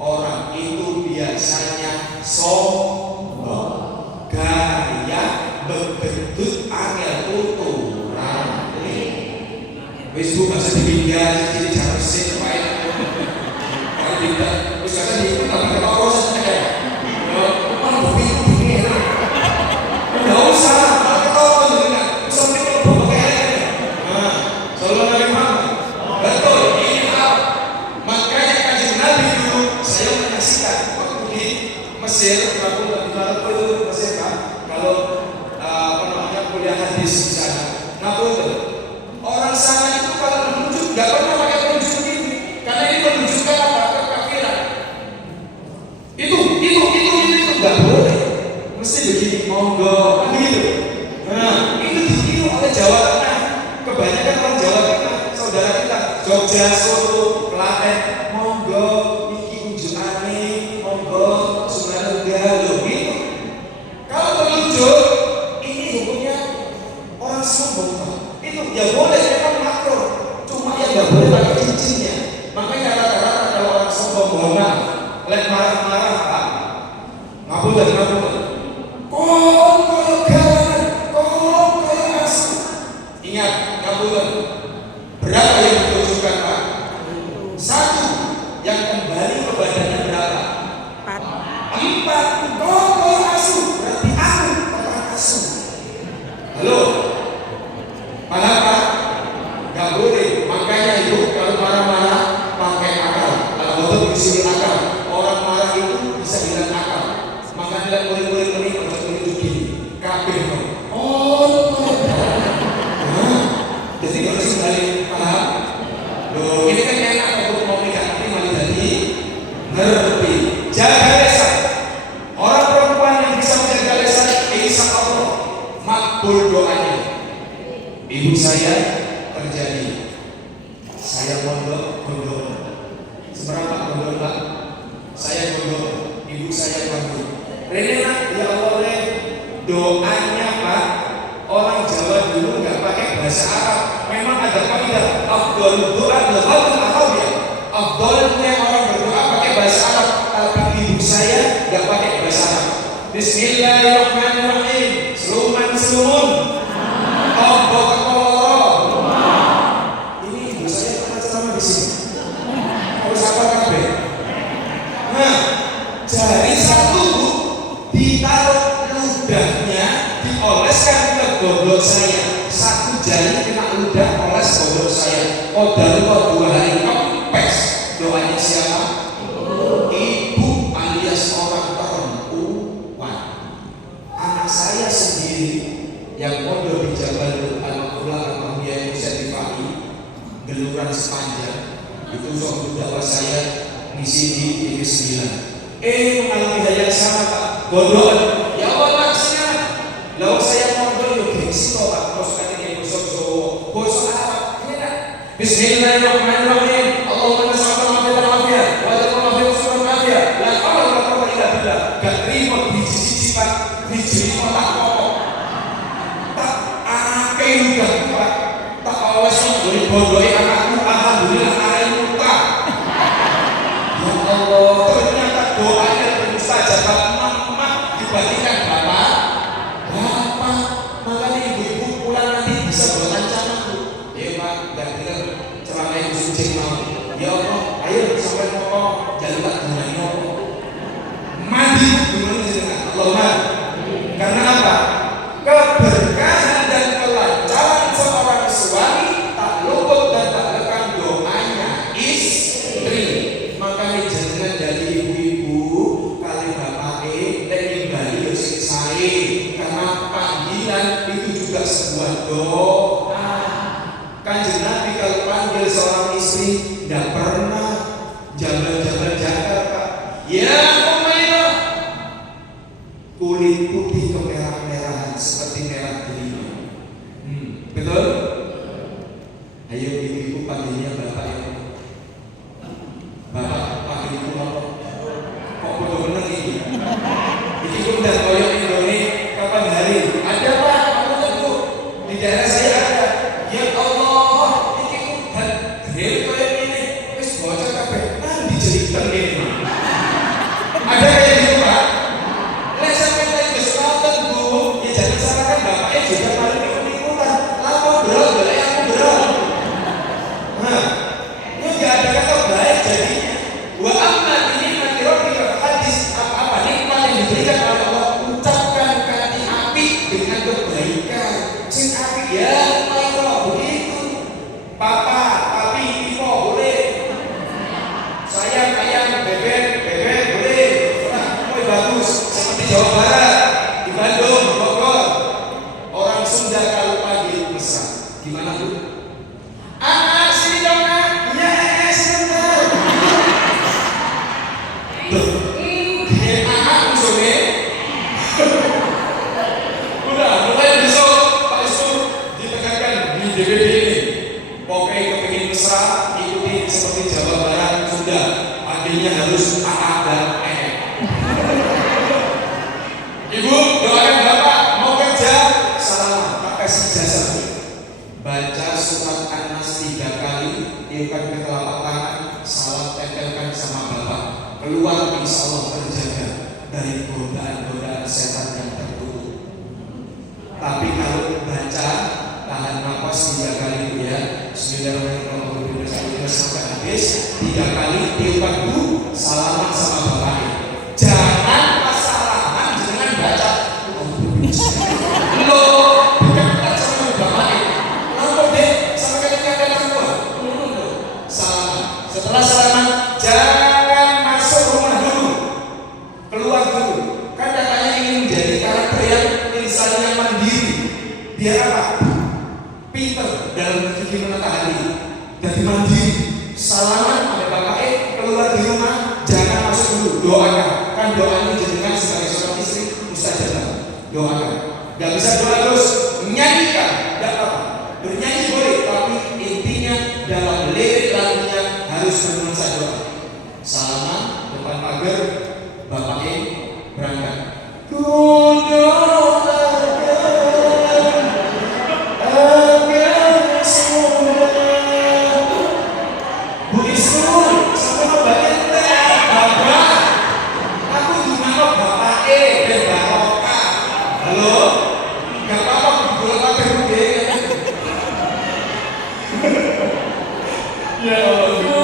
orang itu biasanya sombong gaya begendut angel tuturan wis bu gak usah dipindah jadi jarang sih baik kalau tidak wis gak usah diikut tapi gak mau proses aja mana bumi nggak usah kalau ketawa dengan sampai kalau bawa kayak nah Sallallahu Alaihi Wasallam betul ini hal makanya kanjeng Nabi dulu saya menyaksikan waktu di Mesir aku di Maroko itu Mesir kan kalau apa namanya kuliah hadis di sana nah betul orang sana itu kalau menunjuk nggak pernah pakai penunjuk ini karena ini menunjukkan apa kekafiran itu nggak boleh mesti begini monggo kan gitu nah itu ditiru oleh Jawa Tengah kebanyakan orang Jawa Tengah saudara kita Jogja Solo Klaten monggo iki unjukane monggo Sunaruga loh gitu kalau penunjuk ini hukumnya orang sombong itu ya boleh memang makro cuma ya nggak boleh pakai cincinnya makanya rata-rata kalau orang sombong bohongan lek marah-marah apa ngapunten ingat ngapunten berapa yang ditunjukkan Pak? Satu yang kembali ke badannya berapa? 4 koko asu berarti aku orang asu halo paham Pak? Gak boleh makanya ibu kalau marah-marah pakai akal kalau betul disuruh akal orang marah itu bisa bilang akal maka tidak boleh ini macam ini begini kabeh jadi kalau sekali paham loh ini kan enak kalau mau ngerti malah jadi ngerti jaga lisan orang perempuan yang bisa menjaga lisan insya Allah makbul doanya ibu saya terjadi saya mondok Seberapa gondol Pak? Saya gondol, ibu saya gondol. Rene nak, ya Allah Ren, doanya Pak, orang Jawa dulu nggak pakai bahasa Arab. Memang ada kaidah afdol doa lafal Arabia. Afdolnya orang berdoa pakai bahasa Arab, tapi ibu saya nggak pakai bahasa Arab. Bismillahirrahmanirrahim. Seluman selumun. Tombok koloro. Ini ibu saya pernah ceramah di sini. Harus apa kabe? Nah, jari satu Bu ditaruh ludahnya, dioleskan ke gondok saya. Satu jari kena ludah, oles gondok saya. Kodar 2 hari kempes. Doanya siapa? Ibu alias orang perempuan. Anak saya sendiri yang pondok di Jabal Al-Maqula Al-Mahmiyah Musa Rifai, geluran sepanjang itu suatu dakwah saya misi di TV 9. Mengalami hal yang sama Pak. Gondol. Ya Allah maksudnya. Lalu saya pondok yo gengsi kok Pak. Terus katanya bosok Arab. Ini kan. Bismillahirrahmanirrahim. Allahumma salli ala Muhammad wa ala alihi wa sahbihi. La haula wa la quwwata illa billah. Gak terima biji-biji Pak. Biji tak pokok. Tak akeh udah Pak. Tak awas dari bondoke anakku alhamdulillah arek muta. Ya Allah, ternyata doanya bermustajab emak dibandingkan bapak. Makanya ibu-ibu pulang nanti bisa buat ancamanku. Pak, gak dengar ceramah ibu suci mau. Ya Allah, ayo sampai pokok jangan tak gunanya apa. Mandi gimana jenengan? Allahumma. Karena apa? Keberkahan dan kelancaran seorang suami tak luput dan tak lekang doanya istri. Makanya jangan jadi ibu-ibu kali bapak dan nimbali yo sing sae. Karena panggilan itu juga sebuah doa. Kanjeng Nabi kalau panggil seorang istri tidak pernah jalan-jalan Jakarta. Ya Umairah, kulit putih kemerah-merahan seperti merah delima. Betul? Ayo ibu-ibu panggilnya bapak ya. Bapak panggil ibu apa? Kok bodoh bener ini? Ini pun dan koyok Indonesia kapan hari? Ada Pak, kamu tunggu di daerah saya ada. Ya Allah, ini dan hari koyok ini wis bocor kabeh. Dijadikan ini. Ada kayak gitu Pak. Lek sampai lagi keselatan Bu, ya jangan salahkan bapaknya juga paling ikut-ikutan. Apa berat, boleh aku berat. Nah, ini nggak ada kata baik jadinya. Wa amma ini mati robi hadis apa-apa nikmat yang diberikan oleh Allah, ucapkan kata api dengan kebaikan. Sing api ya Allah begitu. Papa, papi, ibu boleh. Sayang, ayam, bebek boleh. Bagus, seperti Jawa Barat, di Bandung, Bogor. Orang Sunda kalau panggil mesra, gimana Bu? Anak sini dong Kak. Iya, sebentar. Dia anak musuhnya. Udah, mulai besok Pak Isu ditekankan di DPD ini. Pokoknya kepingin mesra, ikuti seperti Jawa Barat, Sunda. Panggilnya harus AA dan E. Ibu, doakan bapak mau kerja, salam, tak kasih jasa. Baca surat An-Nas 3 kali, tiupkan ke telapak tangan, salam tempelkan sama bapak. Keluar insya Allah terjaga dari godaan-godaan setan yang tertutup. Tapi kalau baca, tahan nafas 3 kali itu ya. Bismillahirrahmanirrahim sampai habis 3 kali, tiupkan dulu, salaman sama bapaknya. Jangan baca lo bukan baca sama bapaknya lalu deh sama ketika ada gangguan salaman. Setelah salaman jangan masuk rumah dulu, keluar dulu. Kan katanya ingin menjadi karakter yang insannya mandiri, biar apa? Pinter dalam segi menata hati, jadi mandiri. Salaman ada bapaknya, keluar di rumah jangan masuk dulu, doakan. Kan doa ini jadikan sebagai seorang istri mustajabah. Doakan. Gak bisa doa terus nyanyikan, gak apa. Bernyanyi boleh, tapi intinya dalam lirik lagunya harus bernuansa doa. salaman depan pagar, bapaknya berangkat. Kudoakan agar semua Bu Isul sama Mbak Ente, Bapak, aku juga mau bapaknya dan barokah. Halo, gak apa-apa dibuat pagar gede. Ya Allah.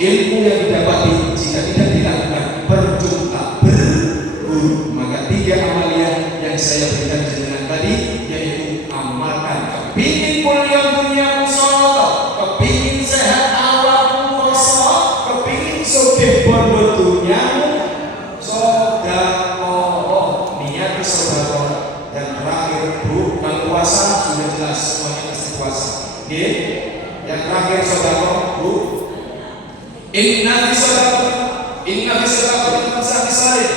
Ilmu yang didapati jika tidak dilakukan percuma berguru. Maka 3 amalia yang saya berikan jenengan tadi, yaitu amalkan. Kepingin mulia dunia musoto, kepingin sehat awakmu koso, kepingin sugih bondo dunyamu sedekah, niat sedekah. Dan terakhir bukan puasa, sudah jelas semuanya pasti puasa. Oke? Yang terakhir sedekah, Bu. Inna fi sedekah sami salih.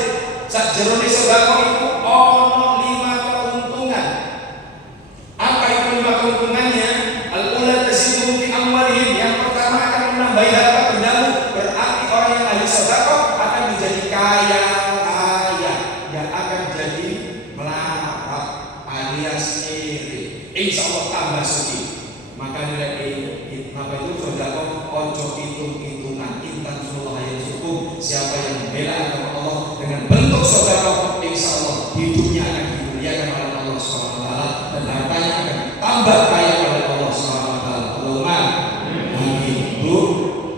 Sakjroning sedekah itu ono 5 keuntungan. Apa itu 5 keuntungannya? Al-ula tazidu fi amwalihim. Yang pertama akan menambah harta bendamu. Berarti orang yang ahli sedekah akan menjadi kaya, yang akan jadi melarat alias iri. Insyaallah tambah suci. Maka nilai apa itu sedekah ojo hitung-hitungan. Siapa yang membela agama Allah dengan bentuk sedekah, insyaallah hidupnya akan dimuliakan oleh Allah Subhanahu wa taala dan hartanya akan tambah kaya oleh Allah Subhanahu wa taala. Allahumma amin. Bu,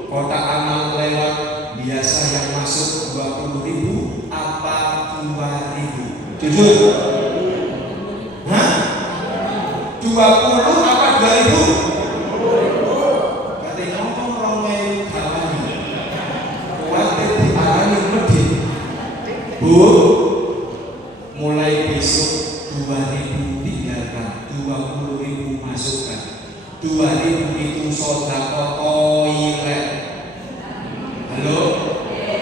kotak amal lewat biasa yang masuk 20.000 apa 2.000? Jujur. Hah? 20 apa 2.000? Bu, mulai besok 2.000 tinggalkan, 20.000 masukkan. 2.000 itu sedekah toilet. Halo?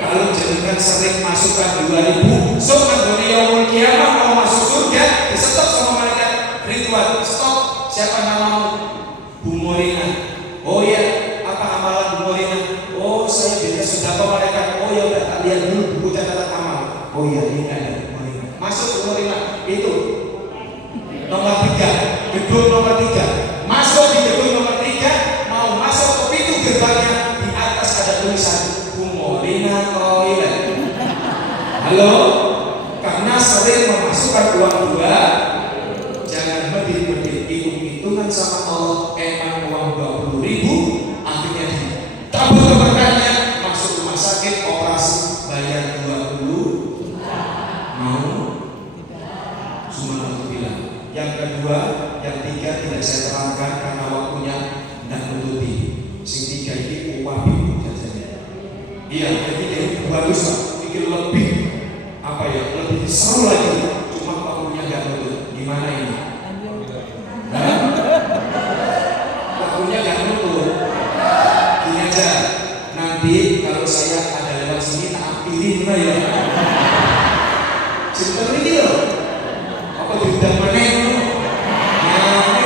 Kalau jenengan sering masukkan 2.000, sok nggone yaumul qiyamah Oh iya, ini ada Moringa. Masuk ke Moringa itu nomor 3, gedung nomor 3. Masuk di gedung nomor 3, mau masuk ke pintu gerbangnya, di atas ada tulisan Bu Moringa Toilet. Halo, karena sering memasukkan uang 2, jangan medit-medit, hitung-hitungan sama Allah, emang uang 20.000, akhirnya tabur keberkahannya, masuk rumah sakit, operasi, bayar 20, mau? Semua bilang. Yang kedua, yang 3 tidak saya terangkan karena waktunya tidak menutupi. Yang 3 ini upah bingung jajanya. Iya, jadi dia bagus lah, pikir lebih apa ya, lebih seru lagi. Cuma waktunya nggak menutup. Gimana ini? Waktunya nggak menutup. Gini aja, nanti kalau saya ada lewat sini tak ambilin lah ya. Cerita ini loh. Apa diundang meneng loh. Nah,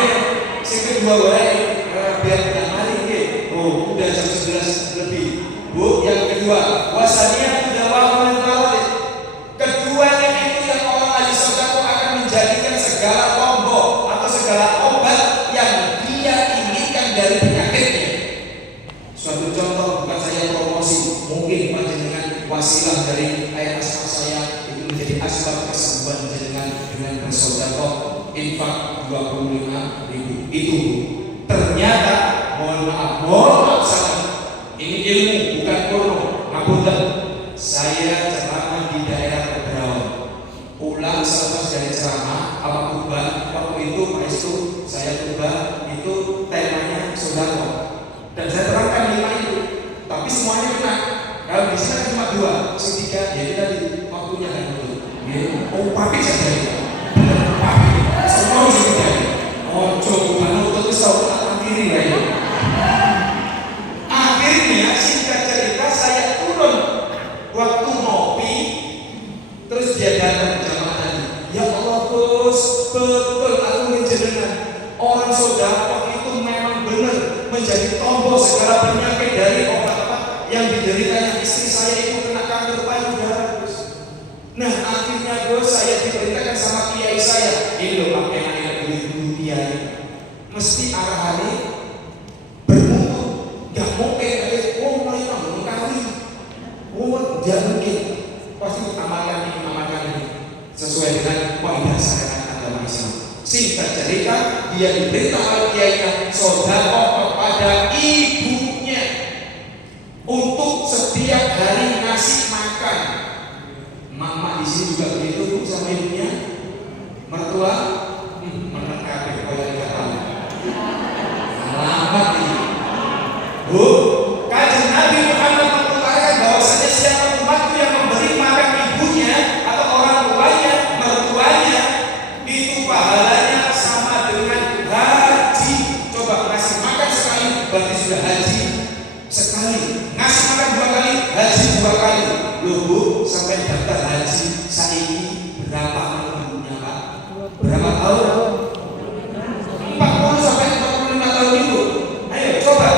yang kedua biar tidak maling deh. Oh, udah jam 11 lebih. Bu, yang kedua, wasania tidak wahai. Keduanya itu yang orang ahli sodako akan menjadikan segala tombol atau segala obat yang dia inginkan dari penyakitnya. Suatu contoh, bukan saya promosi, mungkin panjenengan wasilah dari ayat asma saya itu menjadi asbab kesembuhan jenengan dengan bersodako infak 25.000 itu. Ternyata mohon maaf sangat, ini ilmu bukan porno, ngapunten. Saya ceramah di daerah Kebrawan, pulang selepas dari ceramah apa khutbah, waktu itu Pak Istu saya khutbah itu temanya sodako, dan saya terangkan 5 itu, tapi semuanya kena. Kalau di sini cuma 2, si 3 jadi tadi waktunya kan betul. Oh papi saja ya, papi semua harus dikali. Oh coba nutup kesal tak diri lah ya. Akhirnya singkat cerita saya turun waktu ngopi, terus dia datang jamaah tadi. Ya Allah Gus, betul aku jenengan orang sodako itu memang benar menjadi tombol segala penyakit dari obat-obat yang dideritanya istri saya itu kena kanker payudara. Nah akhirnya Gus saya diberitakan sama kiai saya, ini loh apa yang ada dulu kiai, mesti arahannya bermutu, nggak mungkin oh mereka mengkali, oh dia mungkin pasti amalkan ini sesuai dengan kaidah syariat agama Islam. Singkat cerita, dia diberitahu oleh kiainya sodako kepada ibunya untuk setiap hari ngasih makan. Mama di sini juga begitu Bu sama ibunya, mertua menengkapi oleh kata alamat ini. Bu, kajian Nabi Muhammad mengutarakan bahwasanya siapa umatku yang memberi makan ibunya atau orang tuanya, mertuanya, itu pahalanya sama dengan haji. Coba ngasih makan sekali berarti sudah haji sekali, ngasih makan 2 kali haji 2 kali. Loh Bu, sampai daftar haji saiki berapa umurnya Pak? Berapa tahun? 40 sampai 45 tahun itu. Ayo coba,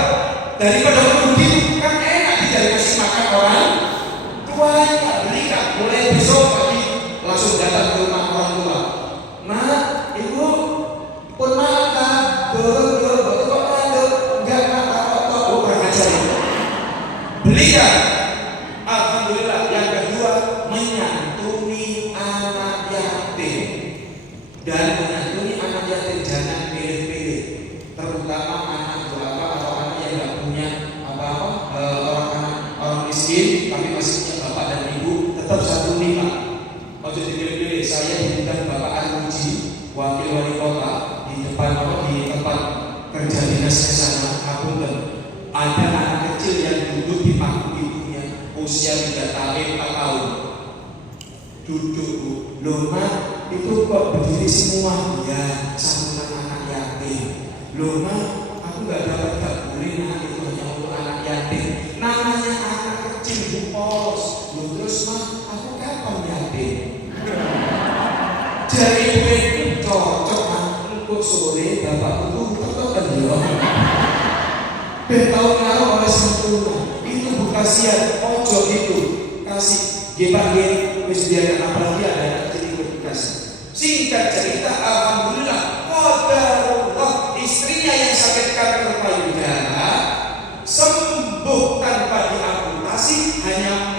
daripada begitu kan enak dia kasih makan orang tuanya. Berikan mulai besok pagi langsung datang ke rumah orang tua. Mak, ibu pun makan, enggak makan, kurang ajar. Belikan. Alhamdulillah. Yang kedua, menyantuni anak yatim. Dan menyantuni anak yatim jangan pilih-pilih, terutama anak durhaka atau anak yang tidak punya apa-apa, orang miskin tapi masih punya bapak dan ibu, tetap santuni Pak. Ojo dipilih-pilih. Saya diundang Bapak Armuji, wakil wali kota di depan di tempat kerja dinasnya sana. Ngapunten, ada anak kecil yang duduk di pangku ibunya, usia 3 tahun 4 tahun. Duduk Bu, loh Mak, itu kok berdiri semua? Ya, santunan anak yatim. Loh Mak, aku nggak dapat boleh nah, itu hanya untuk anak yatim. Namanya anak kecil Bu Pos. Loh terus Mak, aku kapan yatim? Jadi ibu cocok Mak, untuk sore bapak itu tetap kan ya. Tahu ngaruh oleh santunan itu bu kasihan, ojo itu kasih. Gimana wis disediakan, apalagi ada anak kecil ikut dikasih. Singkat cerita, alhamdulillah, qadarullah, istrinya yang sakit kanker payudara sembuh tanpa diamputasi, hanya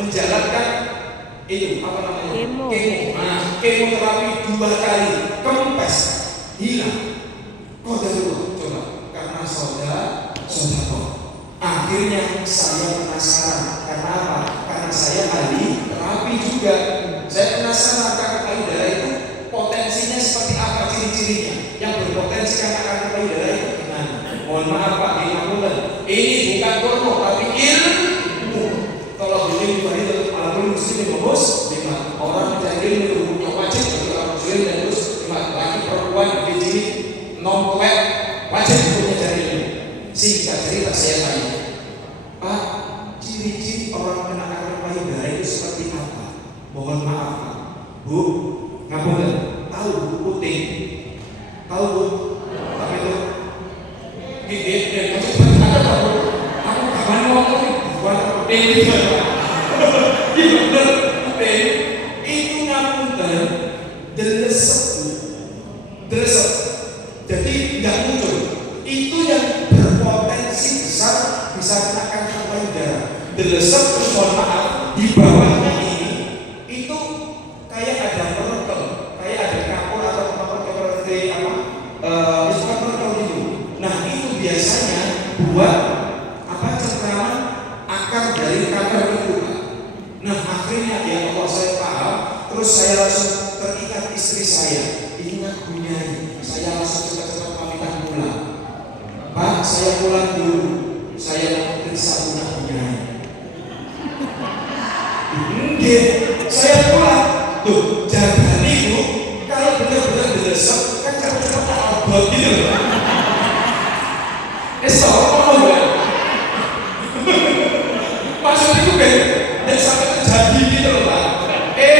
menjalankan itu apa namanya? Kemo. Nah, kemoterapi 2 kali, kempes, hilang. Qadarullah, coba karena saudara. Akhirnya saya penasaran, karena apa? Karena saya ahli terapi juga. Saya penasaran kanker payudara itu potensinya seperti apa, ciri-cirinya. Yang berpotensi karena kanker payudara itu gimana? Mohon maaf Pak, ini bukan porno tapi ilmu. Kalau boleh dibahas alhamdulillah muslim muslim, orang mencari ilmu hukumnya wajib bagi orang muslim dan muslim, laki perempuan dijini non kuat wajib hukumnya cari ilmu. Singkat cerita saya tanya, Pak, ciri-ciri orang kena kanker payudara itu seperti apa? Mohon maaf Pak, Bu, ngapunten, tahu Bu putih? Tahu Bu? Apa itu? Ada Bu? Aku kapan ngomong buat putih itu Pak? Iya bener, putih. Itu ngapunten, delesep. Jadi nggak muncul. Itu yang berpotensi besar bisa kena kanker payudara. Delesep, terus mohon maaf, di bawahnya ini itu kayak ada perkel, kayak ada kapur atau seperti apa? Perkel itu. Nah itu biasanya buat apa? Cengkraman akar dari kanker itu. Nah akhirnya ya Allah saya paham, terus saya langsung terikat istri saya. Ingat bunyai, saya langsung cepat-cepat pamitan pulang. Pak, saya pulang dulu. Saya mau periksa punahnya. Enggak, saya pulang. Tuh, jangan ibu. Kalau benar-benar delesep, kan cepat-cepat abot gitu. Soalnya ya. Maksud itu kan, dan sampai terjadi gitu loh Pak.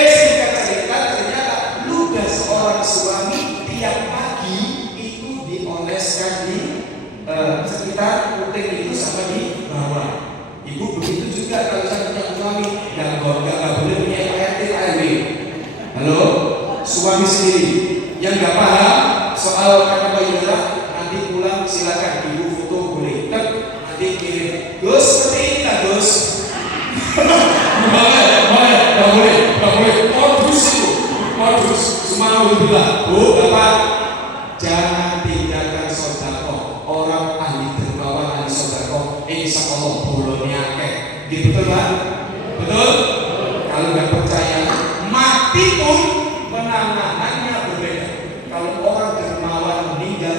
Singkat cerita ternyata ludah seorang suami tiap pagi itu dioleskan di sekitar puting itu sama di bawah. Ibu begitu juga kalau saya punya suami, nggak boleh punya RT RW. Halo, suami sendiri yang nggak paham soal kanker payudara, nanti pulang silakan ibu foto boleh, nanti kirim. Gus seperti ini tak Gus? Nggak boleh. Modus itu, modus. Subhanallah. Bu, Bapak, jangan tinggalkan sedekah. Orang ahli dermawan, ahli sedekah, insya Allah bolongnya akeh. Gitu betul Pak? Betul? Kalau nggak percaya, mati pun penanganannya berbeda. Kalau orang dermawan meninggal,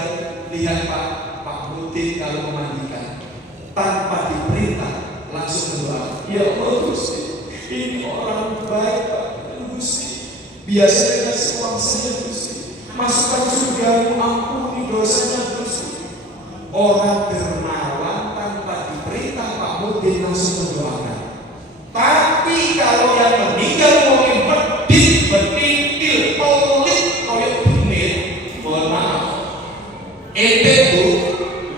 lihat Pak Mutin kalau memandikan tanpa diperintah langsung berdoa. Ya Allah Gusti, ini orang baik Pak Gusti. Biasanya kasih uang saya Gusti, masukkan surga-Mu, ampuni dosanya Gusti. Orang dermawan tanpa diperintah Pak Mutin langsung mendoakan. Tapi kalau yang meninggal mungkin pedit, betintil, pelit, koyok benit, mohon maaf. Ente Bu,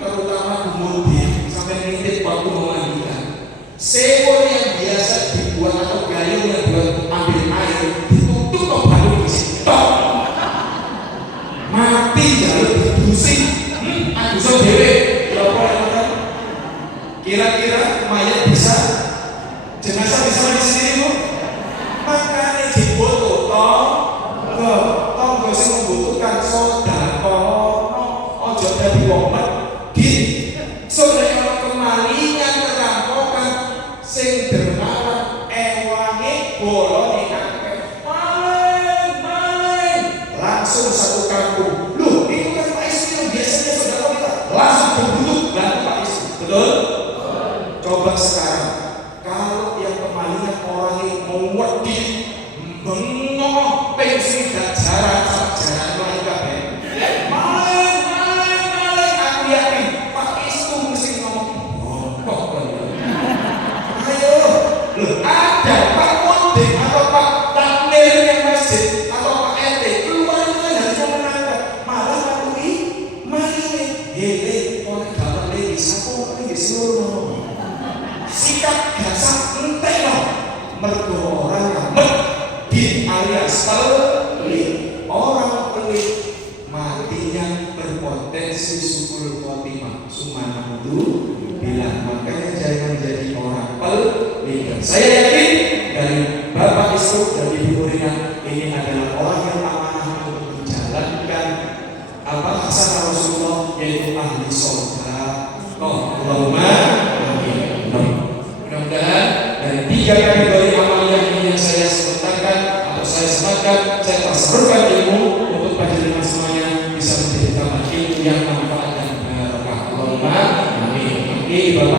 terutama Bu Mutin sampai nitip waktu memandikan. Sewor yang biasa dibuat atau gayung yang buat ambil air ditutup kok baru disitok. Mati jalur dibusing. Aku so dewe. Kira-kira mayat bisa, jenazah bisa di sini Bu? Makanya difoto tonggo sing membutuhkan sedekah. Ojo dadi wong medhit. Saudara kemalingan kerampokan sing dermawan ewange bolone akeh. Maling. Langsung satu kampung. Loh, itu kan Pak Istri yang biasanya saudara kita langsung berbuduk bantu Pak Istri. Betul? Coba sekarang, kalau yang kemalingan orangnya mau wedit, bengong, pensi dan jarak mulai kabeh. Maling, aku yakin Pak Istri mesti ngomong bongkok. Ayo, loh ada Pak Mudik atau Pak Takmir yang masjid atau Pak RT keluar itu kan harusnya menangkap. alias pelit. Orang pelit matinya berpotensi sukul khotimah. Sumana itu bilang, makanya jangan jadi orang pelit. Saya yakin dari Bapak Istri dan Ibu Rina ini adalah orang yang amanah untuk menjalankan hasanah Rasulullah, yaitu ahli surga. Allahumma amin. Mudah-mudahan dari 3 kategori amal yang ini yang saya sebutkan atau saya sematkan, saya terserahkan ilmu